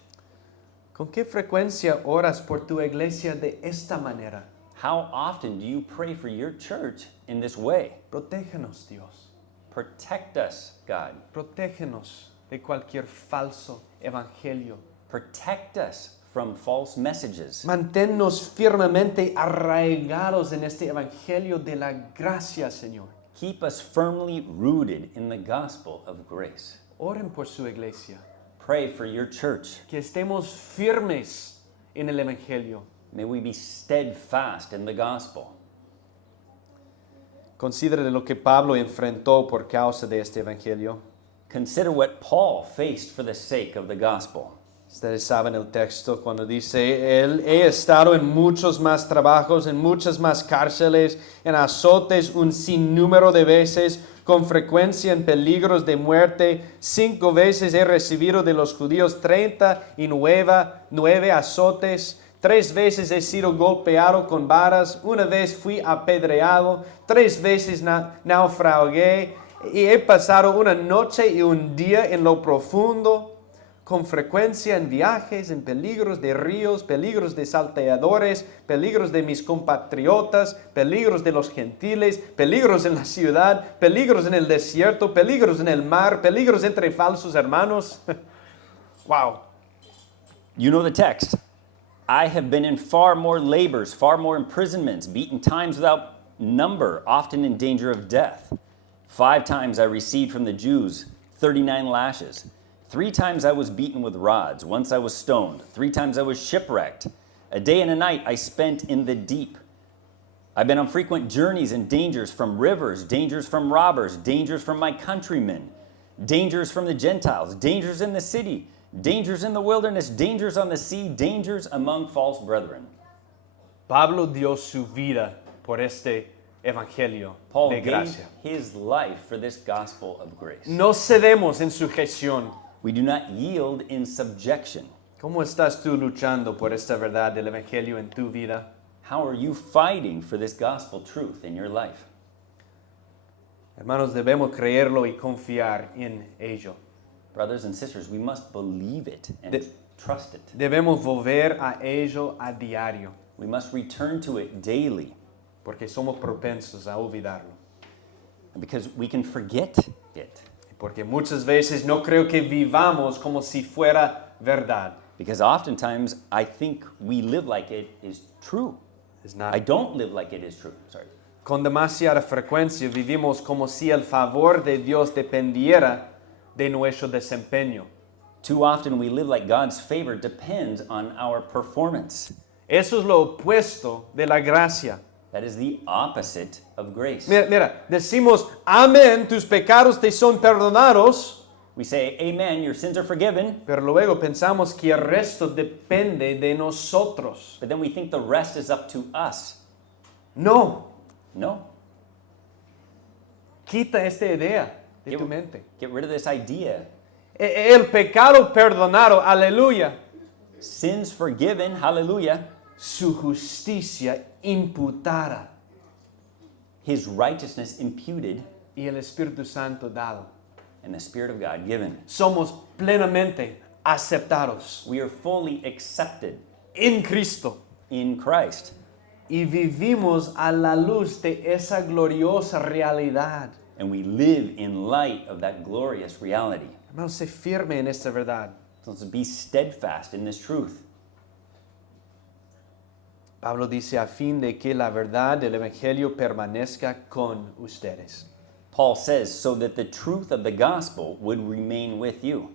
¿Con qué frecuencia oras por tu iglesia de esta manera? How often do you pray for your church in this way? Protégenos, Dios. Protect us, God. Protégenos de cualquier falso evangelio. Protect us from false messages. Manténnos firmemente arraigados en este evangelio de la gracia, Señor. Keep us firmly rooted in the gospel of grace. Oren por su iglesia. Pray for your church. Que estemos firmes en el evangelio. May we be steadfast in the gospel. Considere lo que Pablo enfrentó por causa de este evangelio. Consider what Paul faced for the sake of the gospel. Ustedes saben el texto cuando dice, he estado en muchos más trabajos, en muchas más cárceles, en azotes un sinnúmero de veces, con frecuencia en peligros de muerte. 5 veces he recibido de los judíos 39 azotes. 3 veces he sido golpeado con varas. 1 vez fui apedreado. 3 veces naufragué. Y he pasado una noche y un día en lo profundo, con frecuencia en viajes, en peligros de ríos, peligros de salteadores, peligros de mis compatriotas, peligros de los gentiles, peligros en la ciudad, peligros en el desierto, peligros en el mar, peligros entre falsos hermanos. Wow. You know the text. I have been in far more labors, far more imprisonments, beaten times without number, often in danger of death. 5 times I received from the Jews 39 lashes. 3 times I was beaten with rods. Once I was stoned. 3 times I was shipwrecked. A day and a night I spent in the deep. I've been on frequent journeys and dangers from rivers, dangers from robbers, dangers from my countrymen, dangers from the Gentiles, dangers in the city, dangers in the wilderness, dangers on the sea, dangers among false brethren. Pablo dio su vida por este evangelio Paul de gave gracia. his life for this gospel of grace. No cedemos en sujeción. We do not yield in subjection. ¿Cómo estás tú luchando por esta verdad del evangelio en tu vida? How are you fighting for this gospel truth in your life? Hermanos, debemos creerlo y confiar en ello. Brothers and sisters, we must believe it and De- trust it. Debemos volver a ello a diario, We must return to it daily porque somos propensos a olvidarlo. because we can forget it. Porque muchas veces no creo que vivamos como si fuera verdad. Because oftentimes I think we live like it is true. Es not. I don't live like it is true. Sorry. Con demasiada frecuencia vivimos como si el favor de Dios dependiera de nuestro desempeño. Too often we live like God's favor depends on our performance. Eso es lo opuesto de la gracia. That is the opposite of grace. Mira, decimos, amén, tus pecados te son perdonados, We say, Amen, your sins are forgiven, pero luego pensamos que el resto depende de nosotros. but then we think the rest is up to us. No, No. quita esta idea de tu mente. Get rid of this idea. El pecado perdonado, aleluya. Sins forgiven, hallelujah. Su justicia imputada His righteousness imputed y el Espíritu Santo dado. and the Spirit of God given. Somos plenamente aceptados We are fully accepted en Cristo in Christ. y vivimos a la luz de esa gloriosa realidad. And we live in light of that glorious reality. Hermano, sé firme en esta verdad. So let's be steadfast in this truth. Pablo dice a fin de que la verdad del Evangelio permanezca con ustedes. Paul says, so that the truth of the gospel would remain with you.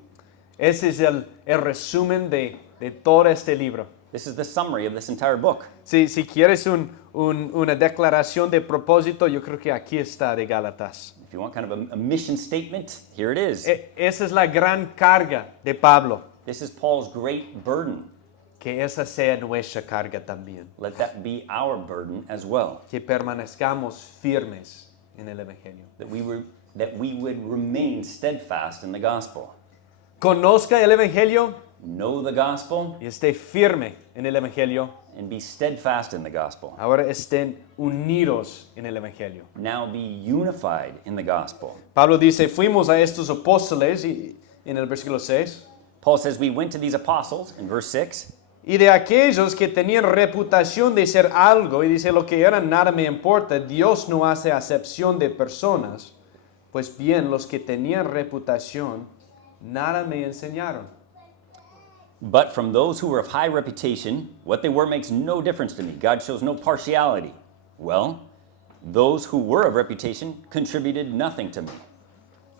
Ese es el resumen de todo este libro. This is the summary of this entire book. Si quieres una declaración de propósito, yo creo que aquí está de Gálatas. If you want kind of a mission statement, here it is. Esa es la gran carga de Pablo. This is Paul's great burden. Que esa sea nuestra carga también. Let that be our burden as well. Que permanezcamos firmes en el Evangelio. That we would remain steadfast in the gospel. Conozca el Evangelio Know the gospel y esté firme en el Evangelio. and be steadfast in the gospel. Ahora estén unidos en el Evangelio. Now be unified in the gospel. Pablo dice, fuimos a estos apóstoles, y en el versículo 6, Paul says we went to these apostles in verse 6. y de aquellos que tenían reputación de ser algo, y dice, lo que eran nada me importa, Dios no hace acepción de personas, pues bien, los que tenían reputación, nada me enseñaron. But from those who were of high reputation, what they were makes no difference to me. God shows no partiality. Well, those who were of reputation contributed nothing to me.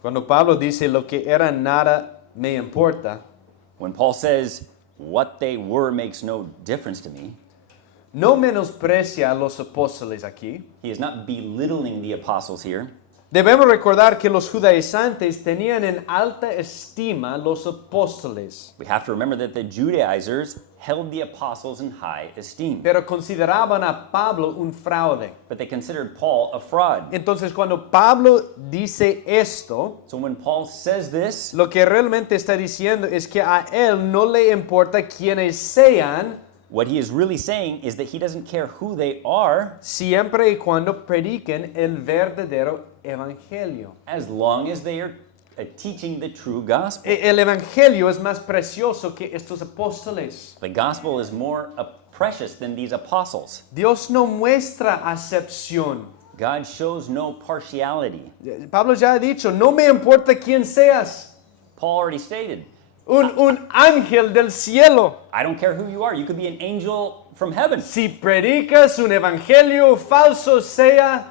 Cuando Pablo dice, lo que era nada me importa, When Paul says what they were makes no difference to me, no menosprecia a los apóstoles aquí. He is not belittling the apostles here. Debemos recordar que los judaizantes tenían en alta estima los apóstoles, We have to remember that the Judaizers held the apostles in high esteem, pero consideraban a Pablo un fraude. but they considered Paul a fraud. Entonces, cuando Pablo dice esto, So when Paul says this, lo que realmente está diciendo es que a él no le importa quiénes sean, what he is really saying is that he doesn't care who they are siempre y cuando prediquen el verdadero evangelio. as long as they are teaching the true gospel. El evangelio es más precioso que estos apóstoles. The gospel is more precious than these apostles. Dios no muestra acepción. God shows no partiality. Pablo ya ha dicho, no me importa quién seas, Paul already stated, un ángel del cielo. I don't care who you are. You could be an angel from heaven. Si predicas un evangelio falso, sea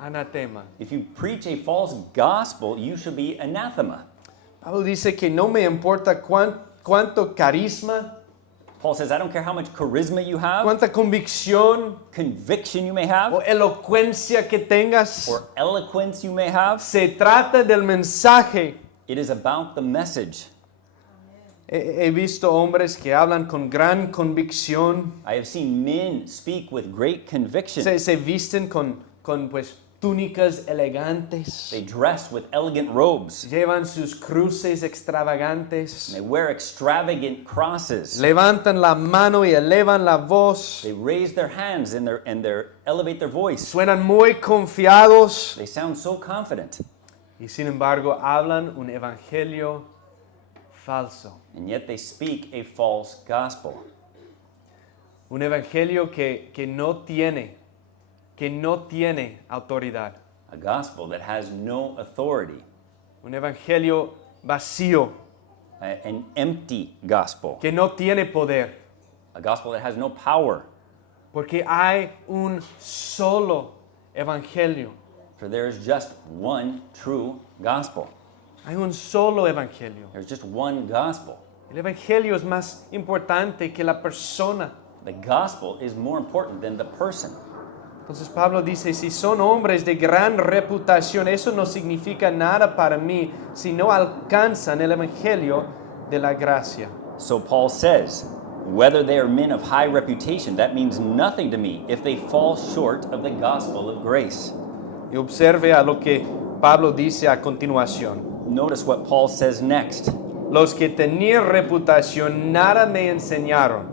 anatema. If you preach a false gospel, you should be anathema. Pablo dice que no me importa cuánto carisma, Paul says, I don't care how much charisma you have, cuánta convicción conviction you may have, o elocuencia que tengas. or eloquence you may have. Se trata del mensaje. It is about the message. He visto hombres que hablan con gran convicción, I have seen men speak with great conviction. se visten con pues túnicas elegantes, They dress with elegant robes. llevan sus cruces extravagantes, They wear extravagant crosses. levantan la mano y elevan la voz, They raise their hands and elevate their voice. suenan muy confiados They sound so confident, y sin embargo hablan un evangelio falso. and yet they speak a false gospel. Un evangelio que no tiene autoridad. A gospel that has no authority. Un evangelio vacío, An empty gospel. que no tiene poder. A gospel that has no power. Porque hay un solo evangelio. For there is just one true gospel. Hay un solo evangelio. There's just one gospel. El evangelio es más importante que la persona. The gospel is more important than the person. Entonces Pablo dice, si son hombres de gran reputación, eso no significa nada para mí si no alcanzan el evangelio de la gracia. So Paul says, whether they are men of high reputation, that means nothing to me if they fall short of the gospel of grace. Y observe a lo que Pablo dice a continuación. Notice what Paul says next. Los que tenían reputación nada me enseñaron.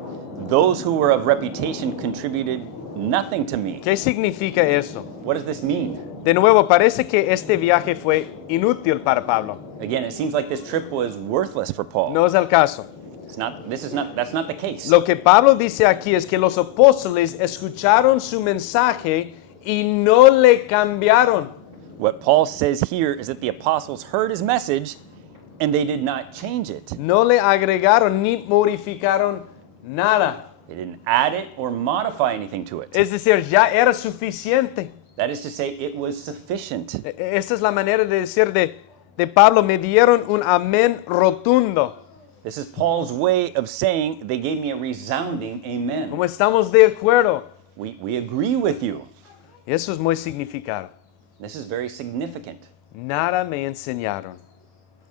Those who were of reputation contributed nothing to me. ¿Qué significa eso? What does this mean? De nuevo, parece que este viaje fue inútil para Pablo. Again, it seems like this trip was worthless for Paul. No es el caso. That's not the case. Lo que Pablo dice aquí es que los apóstoles escucharon su mensaje y no le cambiaron. What Paul says here is that the apostles heard his message and they did not change it. No le agregaron ni modificaron nada. They didn't add it or modify anything to it. Es decir, ya era suficiente. That is to say, it was sufficient. Esta es la manera de decir de Pablo, me dieron un amén rotundo. This is Paul's way of saying they gave me a resounding amen. Como estamos de acuerdo. We agree with you. Y eso es muy significado. This is very significant. Nada me enseñaron.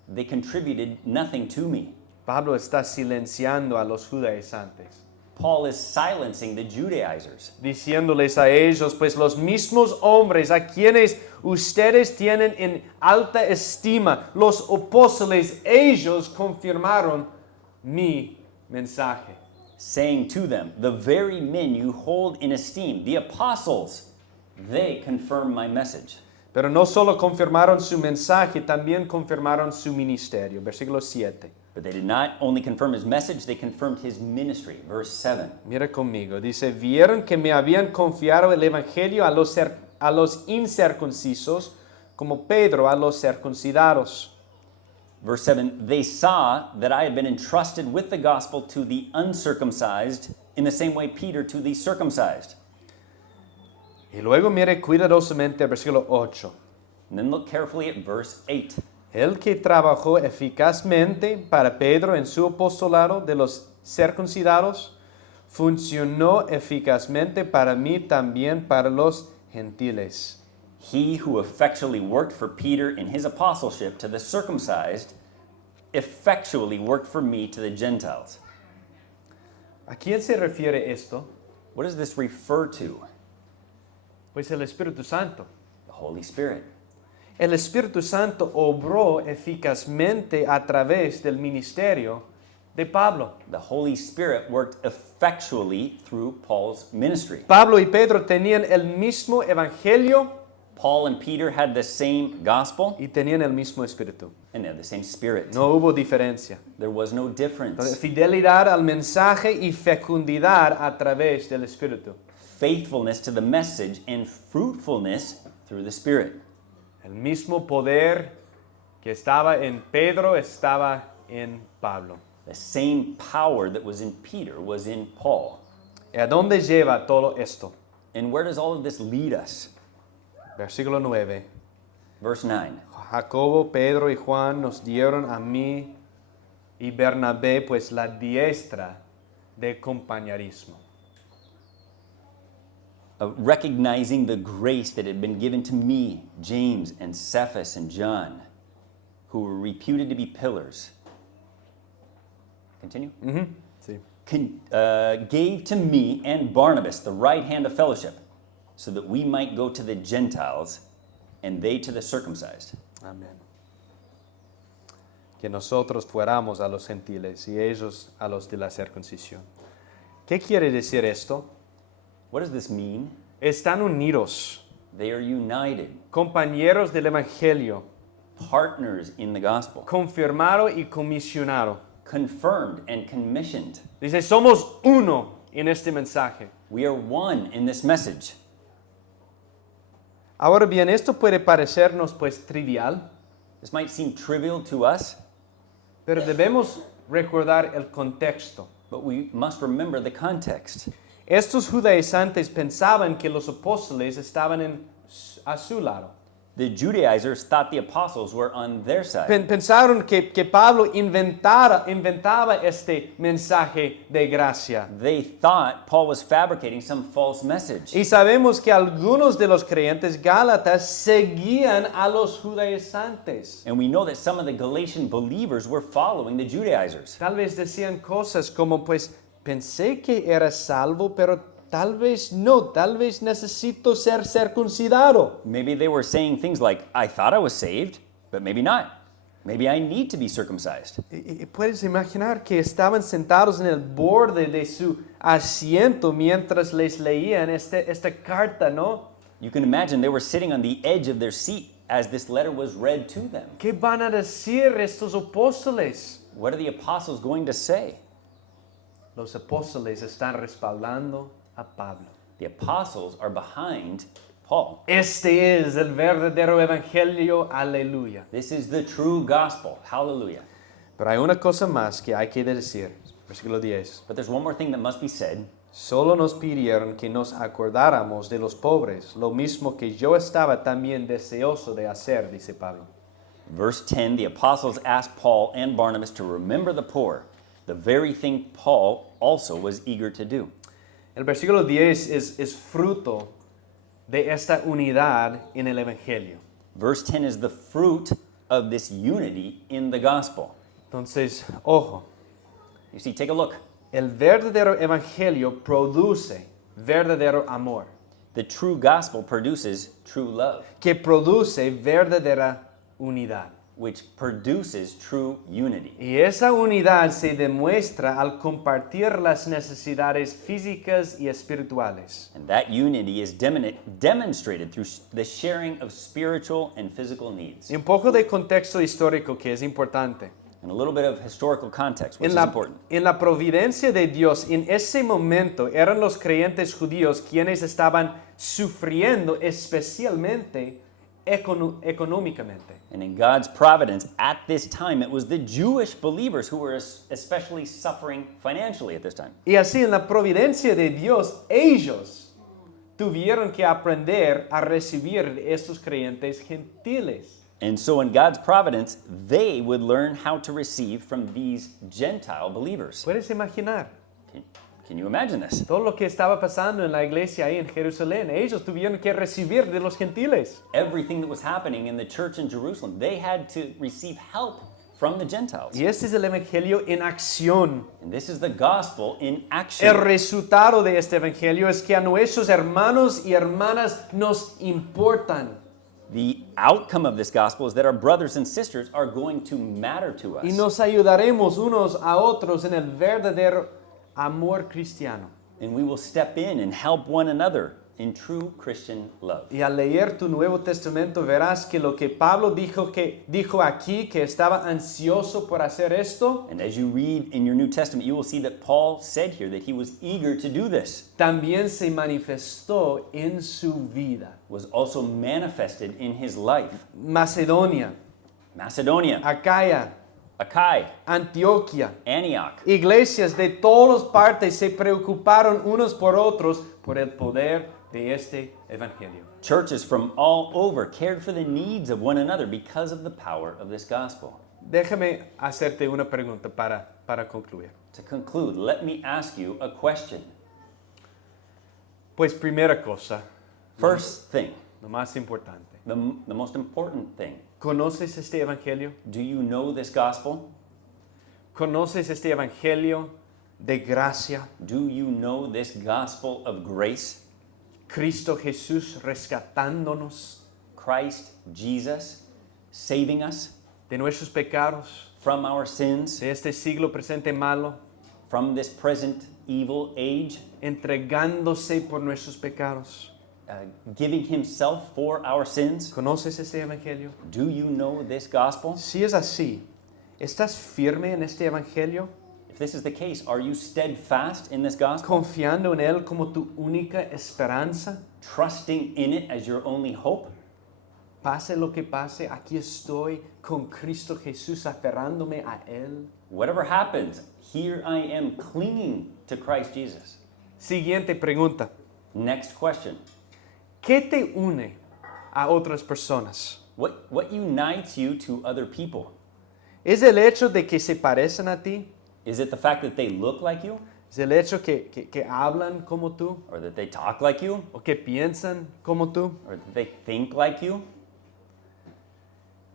They contributed nothing to me. Pablo está silenciando a los judaizantes, Paul is silencing the Judaizers, diciéndoles a ellos, pues los mismos hombres a quienes ustedes tienen en alta estima, los apóstoles, ellos confirmaron mi mensaje. saying to them, the very men you hold in esteem, the apostles, they confirm my message. Pero no solo confirmaron su mensaje, también confirmaron su ministerio. Versículo 7. But they did not only confirm his message, they confirmed his ministry. Verse 7. Mira conmigo, dice, vieron que me habían confiado el evangelio a los incircuncisos, como Pedro a los circuncidados. Verse 7, they saw that I had been entrusted with the gospel to the uncircumcised in the same way Peter to the circumcised. Y luego mire cuidadosamente el versículo 8. And then look carefully at verse 8. El que trabajó eficazmente para Pedro en su apostolado de los circuncidados, funcionó eficazmente para mí, también para los gentiles. He who effectually worked for Peter in his apostleship to the circumcised effectually worked for me to the Gentiles. ¿A quién se refiere esto? What does this refer to? Pues el Espíritu Santo. The Holy Spirit. El Espíritu Santo obró eficazmente a través del ministerio de Pablo. The Holy Spirit worked effectually through Paul's ministry. Pablo y Pedro tenían el mismo evangelio Paul and Peter had the same gospel y tenían el mismo espíritu. and they had the same spirit. No hubo diferencia. There was no Entonces, difference. fidelidad al mensaje y fecundidad a través del espíritu. Faithfulness to the message and fruitfulness through the Spirit. El mismo poder que estaba en Pedro estaba en Pablo. The same power that was in Peter was in Paul. ¿Y a dónde lleva todo esto? And where does all of this lead us? Versículo 9. Verse 9. Jacobo, Pedro y Juan nos dieron a mí y Bernabé pues la diestra de compañerismo. Recognizing the grace that had been given to me, James and Cephas and John, who were reputed to be pillars. Continue. Sí. Gave to me and Barnabas the right hand of fellowship, so that we might go to the Gentiles and they to the circumcised. Amén. Que nosotros fuéramos a los gentiles y ellos a los de la circuncisión. ¿Qué quiere decir esto? What does this mean? Están unidos, They are united, compañeros del evangelio, partners in the gospel, confirmado y comisionado. confirmed and commissioned. Dice, somos uno en este mensaje. We are one in this message. Ahora bien, esto puede parecernos pues trivial, This might seem trivial to us, pero debemos recordar el contexto. but we must remember the context. Estos judaizantes pensaban que los apóstoles estaban a su lado. The Judaizers thought the apostles were on their side. Pensaron que Pablo inventaba este mensaje de gracia. They thought Paul was fabricating some false message. Y sabemos que algunos de los creyentes gálatas seguían a los judaizantes. And we know that some of the Galatian believers were following the Judaizers. Tal vez decían cosas como, pues, pensé que era salvo, pero tal vez no, tal vez necesito ser circuncidado. Maybe they were saying things like, I thought I was saved, but maybe not. Maybe I need to be circumcised. Y puedes imaginar que estaban sentados en el borde de su asiento mientras les leían esta carta, ¿no? You can imagine they were sitting on the edge of their seat as this letter was read to them. ¿Qué van a decir estos apóstoles? What are the apostles going to say? Los apóstoles están respaldando a Pablo. The apostles are behind Paul. Este es el verdadero evangelio, aleluya. This is the true gospel. Hallelujah. Pero hay una cosa más que hay que decir. Versículo 10. But there's one more thing that must be said. Solo nos pidieron que nos acordáramos de los pobres, lo mismo que yo estaba también deseoso de hacer, dice Pablo. Verse 10, the apostles asked Paul and Barnabas to remember the poor, the very thing Paul also was eager to do. El versículo 10 es fruto de esta unidad en el evangelio. Verse 10 is the fruit of this unity in the gospel. Entonces, ojo, You see, take a look. el verdadero evangelio produce verdadero amor, The true gospel produces true love, que produce verdadera unidad. which produces true unity. Y esa unidad se demuestra al compartir las necesidades físicas y espirituales. And that unity is demonstrated through the sharing of spiritual and physical needs. Y un poco de contexto histórico que es importante. And a little bit of historical context, which En is important. la providencia de Dios, en ese momento eran los creyentes judíos quienes estaban sufriendo especialmente económicamente. And in God's providence, at this time, it was the Jewish believers who were especially suffering financially at this time. Y así en la providencia de Dios, ellos tuvieron que aprender a recibir de estos creyentes gentiles. And so in God's providence, they would learn how to receive from these Gentile believers. ¿Puedes imaginar? Can you imagine this? Todo lo que estaba pasando en la iglesia ahí en Jerusalén, ellos tuvieron que recibir de los gentiles. Everything that was happening in the church in Jerusalem, they had to receive help from the Gentiles. Y este es el evangelio en acción. And this is the gospel in El action. resultado de este evangelio es que a nuestros hermanos y hermanas nos importan. The outcome of this gospel is that our brothers and sisters are going to matter to us. Y nos ayudaremos unos a otros en el verdadero amor cristiano. And we will step in and help one another in true Christian love. Y al leer tu Nuevo Testamento verás que lo que Pablo dijo aquí que estaba ansioso por hacer esto, And as you read in your New Testament, you will see that Paul said here that he was eager to do this, también se manifestó en su vida. was also manifested in his life. Macedonia, Macedonia, Acaya, Achaia, Antioquia, Antioch. iglesias de todas partes se preocuparon unos por otros por el poder de este evangelio. Churches from all over cared for the needs of one another because of the power of this gospel. Déjame hacerte una pregunta para concluir. To conclude, let me ask you a question. Pues primera cosa, First thing, lo más importante. the most important thing. ¿Conoces este evangelio? Do you know this gospel? ¿Conoces este evangelio de gracia? Do you know this gospel of grace? Cristo Jesús rescatándonos Christ Jesus saving us de nuestros pecados, from our sins, de este siglo presente malo, from this present evil age, entregándose por nuestros pecados. giving himself for our sins. ¿Conoces este evangelio? Do you know this gospel? Si es así, ¿estás firme en este evangelio? If this is the case, are you steadfast in this gospel? ¿Confiando en él como tu única esperanza? Trusting in it as your only hope? Pase lo que pase, aquí estoy con Cristo Jesús aferrándome a él. Whatever happens, here I am clinging to Christ Jesus. Siguiente pregunta. Next question. ¿Qué te une a otras personas? What unites you to other people? ¿Es el hecho de que se parecen a ti? Is it the fact that they look like you? ¿Es el hecho que hablan como tú? Or that they talk like you? ¿O que piensan como tú? Or that they think like you?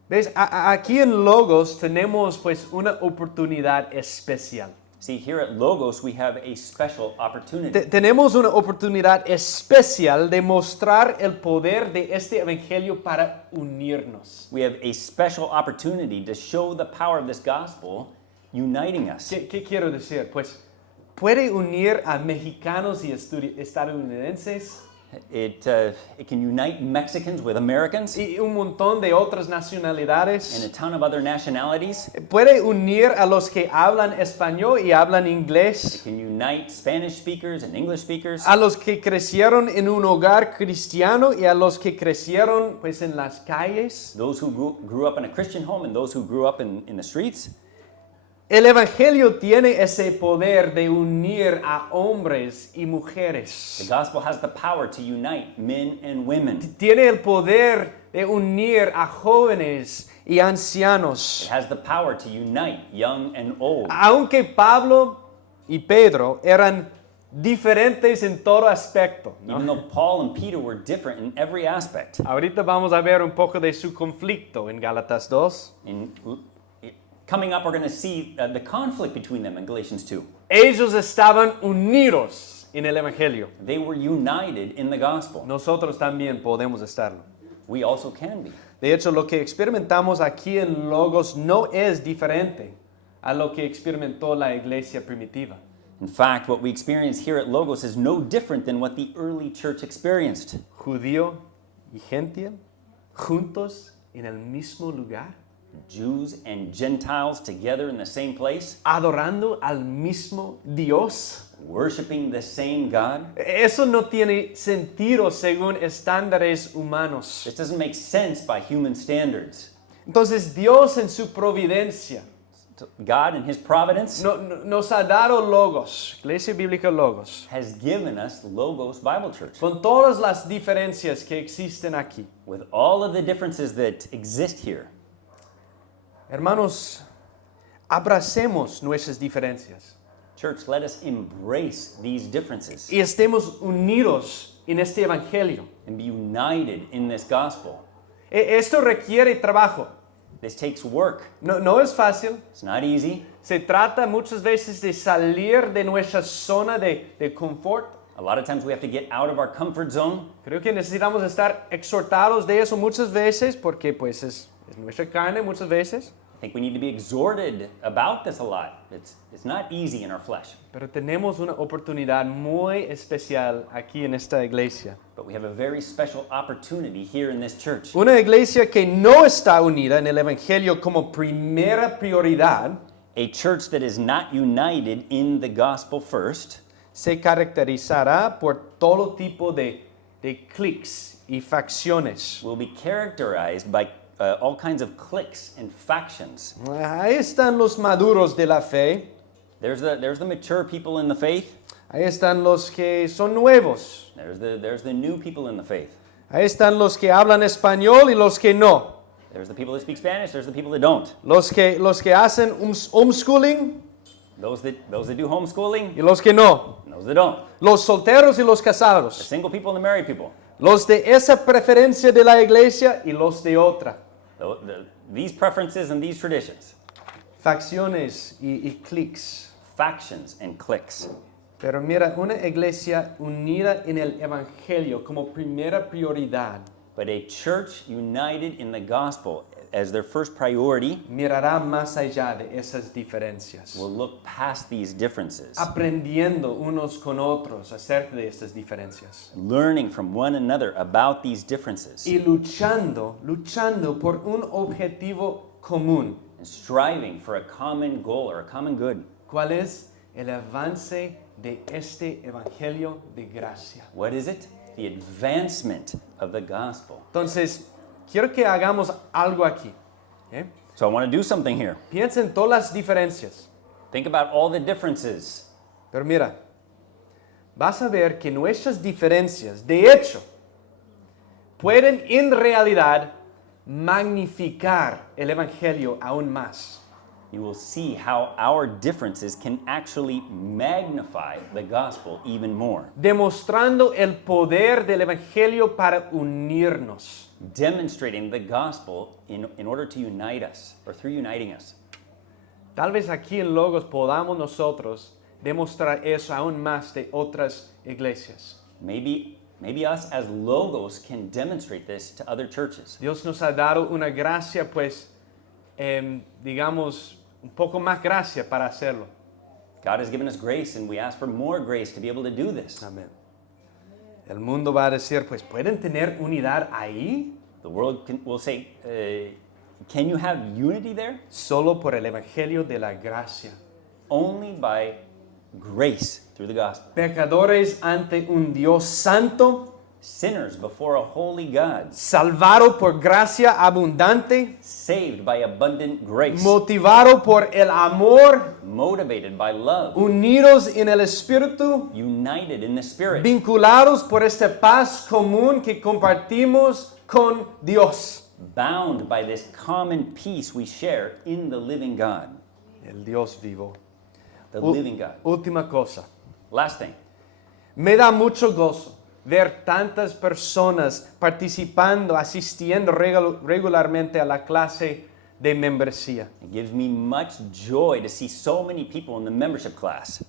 ¿Ves? Aquí en Logos tenemos pues una oportunidad especial. See, here at Logos, we have a special opportunity. Tenemos una oportunidad especial de mostrar el poder de este evangelio para unirnos. We have a special opportunity to show the power of this gospel uniting us. ¿Qué quiero decir? Pues puede unir a mexicanos y estadounidenses It can unite Mexicans with Americans y un montón de otras and a nacionalidades. ton of other nationalities. Puede unir a los que hablan español y hablan It inglés, can unite Spanish speakers and English speakers. a los que crecieron en un hogar cristiano y a los que crecieron pues en las calles. Those who grew up in a Christian home and those who grew up in the streets. El evangelio tiene ese poder de unir a hombres y The mujeres. gospel has the power to unite men and women. Tiene el poder de unir a jóvenes y It ancianos. has the power to unite young and old. Aunque Pablo y Pedro eran diferentes en todo aspecto, ¿no? Even though Paul and Peter were different in every aspect. Ahorita vamos a ver un poco de su conflicto en Gálatas 2. Coming up, we're going to see the conflict between them in Galatians 2. Ellos estaban unidos en el evangelio. They were united in the gospel. Nosotros también podemos estarlo. We also can be. De hecho, lo que experimentamos aquí en Logos no es diferente a lo que experimentó la iglesia primitiva. In fact, what we experience here at Logos is no different than what the early church experienced. Judío y gentil juntos en el mismo lugar, Jews and Gentiles together in the same place, adorando al mismo Dios. worshiping the same God. Eso no tiene sentido según estándares humanos. This doesn't make sense by human standards. Entonces Dios en su providencia God in His providence nos ha dado Logos, Iglesia Bíblica Logos, has given us Logos Bible Church con todas las diferencias que existen aquí. with all of the differences that exist here. Hermanos, abracemos nuestras diferencias. Church, let us embrace these differences y estemos unidos en este evangelio. and be united in this gospel. Esto requiere trabajo. This takes work. No es fácil. It's not easy. Se trata muchas veces de salir de nuestra zona de confort. A lot of times we have to get out of our comfort zone. Creo que necesitamos estar exhortados de eso muchas veces porque pues es nuestra carne muchas veces. I think we need to be exhorted about this a lot. It's not easy in our flesh, Pero tenemos una oportunidad muy especial aquí en esta iglesia. but we have a very special opportunity here in this church. Una iglesia que no está unida en el evangelio como primera prioridad A church that is not united in the gospel first se caracterizará por todo tipo de cliques y facciones. will be characterized by all kinds of cliques and factions. Ahí están los maduros de la fe. There's the mature people in the faith. Ahí están los que son nuevos. There's the new people in the faith. Ahí están los que hablan español y los que no. There's the people that speak Spanish. There's the people that don't. Los que hacen homeschooling Those that do homeschooling. y los que no. And those that don't. Los solteros y los The casados. single people and the married people. Los de esa preferencia de la iglesia y los de otra. These preferences and these traditions. Facciones y cliques. Factions and cliques. Pero mira, una iglesia unida en el evangelio como primera prioridad But a church united in the gospel as their first priority mirará más allá de esas diferencias, will look past these differences, aprendiendo unos con otros acerca de estas diferencias learning from one another about these differences, y luchando por un objetivo común. and striving for a common goal or a common good. ¿Cuál es el avance de este evangelio de gracia? What is it? The advancement of the gospel. Entonces, quiero que hagamos algo aquí. ¿Eh? So I want to do something here. Piensa en todas las diferencias. Think about all the differences. Pero mira, vas a ver que nuestras diferencias, de hecho, pueden en realidad magnificar el evangelio aún más. You will see how our differences can actually magnify the gospel even more, Demostrando el poder del evangelio para unirnos. demonstrating the gospel in order to unite us, or through uniting us. Tal vez aquí en Logos podamos nosotros demostrar eso aún más de otras iglesias. Maybe us as Logos can demonstrate this to other churches. Dios nos ha dado una gracia, pues, digamos, un poco más gracia para hacerlo. God has given us grace, and we ask for more grace to be able to do this. Amén. El mundo va a decir, pues, ¿pueden tener unidad ahí? The world will say, can you have unity there? Solo por el evangelio de la gracia. Only by grace through the gospel. Pecadores ante un Dios santo, Sinners before a holy God, salvado por gracia abundante, saved by abundant grace, motivado por el amor, motivated by love, unidos en el Espíritu, united in the Spirit, vinculados por esta paz común que compartimos con Dios. bound by this common peace we share in the living God. El Dios vivo. The living God. Última cosa. Last thing, Me da mucho gozo ver tantas personas participando, asistiendo regularmente a la clase de membresía. it gives me much joy to see so many people in the membership class.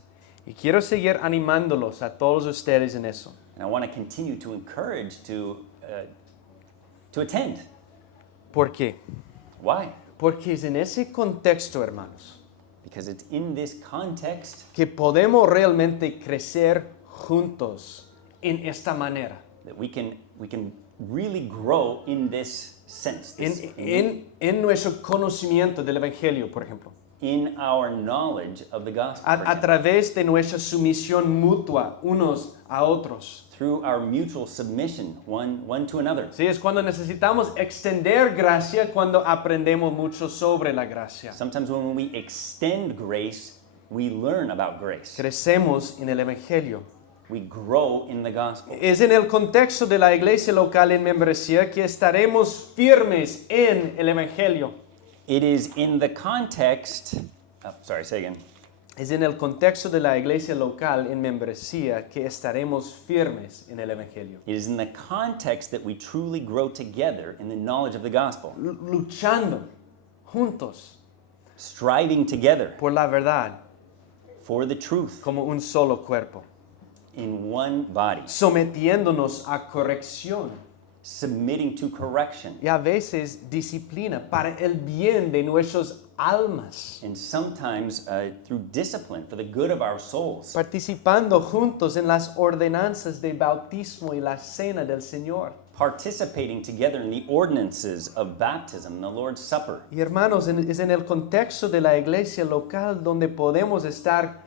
Y quiero seguir animándolos a todos ustedes en eso. And I want to continue to encourage to attend. ¿Por qué? Why? Porque es en ese contexto, hermanos, Because it's in this context que podemos realmente crecer juntos en esta manera. that we can really grow in this sense, En nuestro conocimiento del Evangelio, por ejemplo. in our knowledge of the gospel, for A example, través de nuestra sumisión mutua unos a otros. through our mutual submission one to another. Sí, es cuando necesitamos extender gracia, cuando aprendemos mucho sobre la gracia. Sometimes when we extend grace, we learn about grace. Crecemos en el Evangelio. We grow in the gospel. Es en el contexto de la iglesia local en membresía que estaremos firmes en el Evangelio. It is in the context, say again. Es en el contexto de la iglesia local en membresía que estaremos firmes en el Evangelio. It is in the context that we truly grow together in the knowledge of the gospel, Luchando juntos striving together por la verdad for the truth como un solo cuerpo, in one body, sometiéndonos a corrección submitting to correction, y a veces disciplina para el bien de nuestras almas, and sometimes through discipline for the good of our souls, participando juntos en las ordenanzas de bautismo y la cena del Señor. participating together in the ordinances of baptism and the Lord's Supper. Y hermanos, es en el contexto de la iglesia local donde podemos estar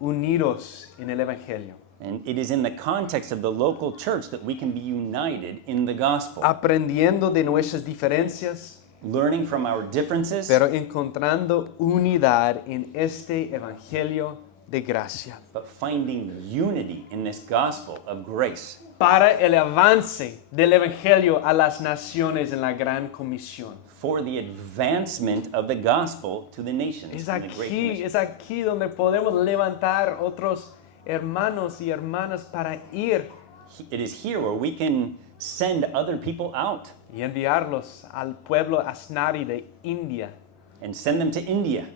unidos en el Evangelio, And it is in the context of the local church that we can be united in the gospel, aprendiendo de nuestras diferencias, learning from our differences, pero encontrando unidad en este Evangelio de gracia, but finding unity in this gospel of grace para el avance del Evangelio a las naciones en la gran comisión. for the advancement of the gospel to the nations. Es in the Great Commission. es aquí donde podemos levantar otros hermanos y hermanas para ir It is here where we can send other people out y enviarlos al pueblo Asnari de India, and send them to India,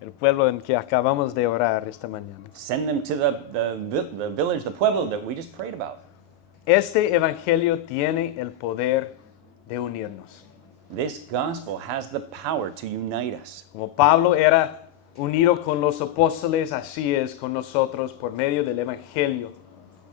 el pueblo en que acabamos de orar esta mañana. send them to the village, the pueblo that we just prayed about. Este evangelio tiene el poder de unirnos. This gospel has the power to unite us. Como Pablo era unido con los apóstoles, así es con nosotros por medio del evangelio.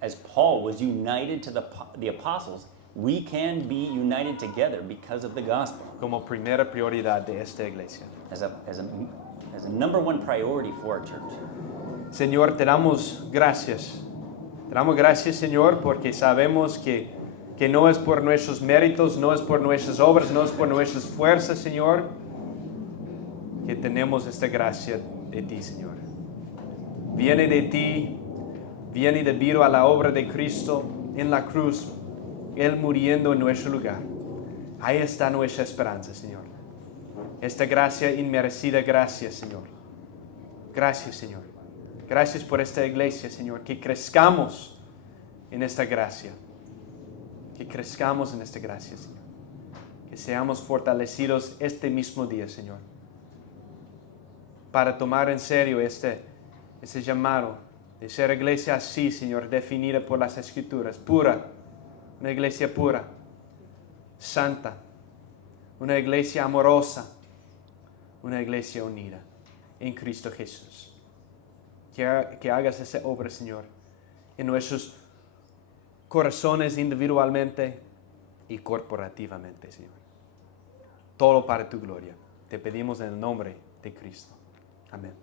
As Paul was united to the apostles, we can be united together because of the gospel Como primera prioridad de esta iglesia. as a number one priority for our church. Señor, te damos gracias. Te damos gracias, Señor, porque sabemos que no es por nuestros méritos, no es por nuestras obras, no es por nuestras fuerzas, Señor, que tenemos esta gracia de ti, Señor. Viene de ti, viene debido a la obra de Cristo en la cruz, Él muriendo en nuestro lugar. Ahí está nuestra esperanza, Señor. Esta gracia inmerecida, gracias, Señor. Gracias, Señor. Gracias por esta iglesia, Señor. Que crezcamos en esta gracia. Que crezcamos en esta gracia, Señor. Que seamos fortalecidos este mismo día, Señor. Para tomar en serio este llamado de ser iglesia así, Señor, definida por las Escrituras, pura. Una iglesia pura, santa. Una iglesia amorosa. Una iglesia unida en Cristo Jesús. Que hagas esa obra, Señor, en nuestros corazones individualmente y corporativamente, Señor. Todo para tu gloria. Te pedimos en el nombre de Cristo. Amén.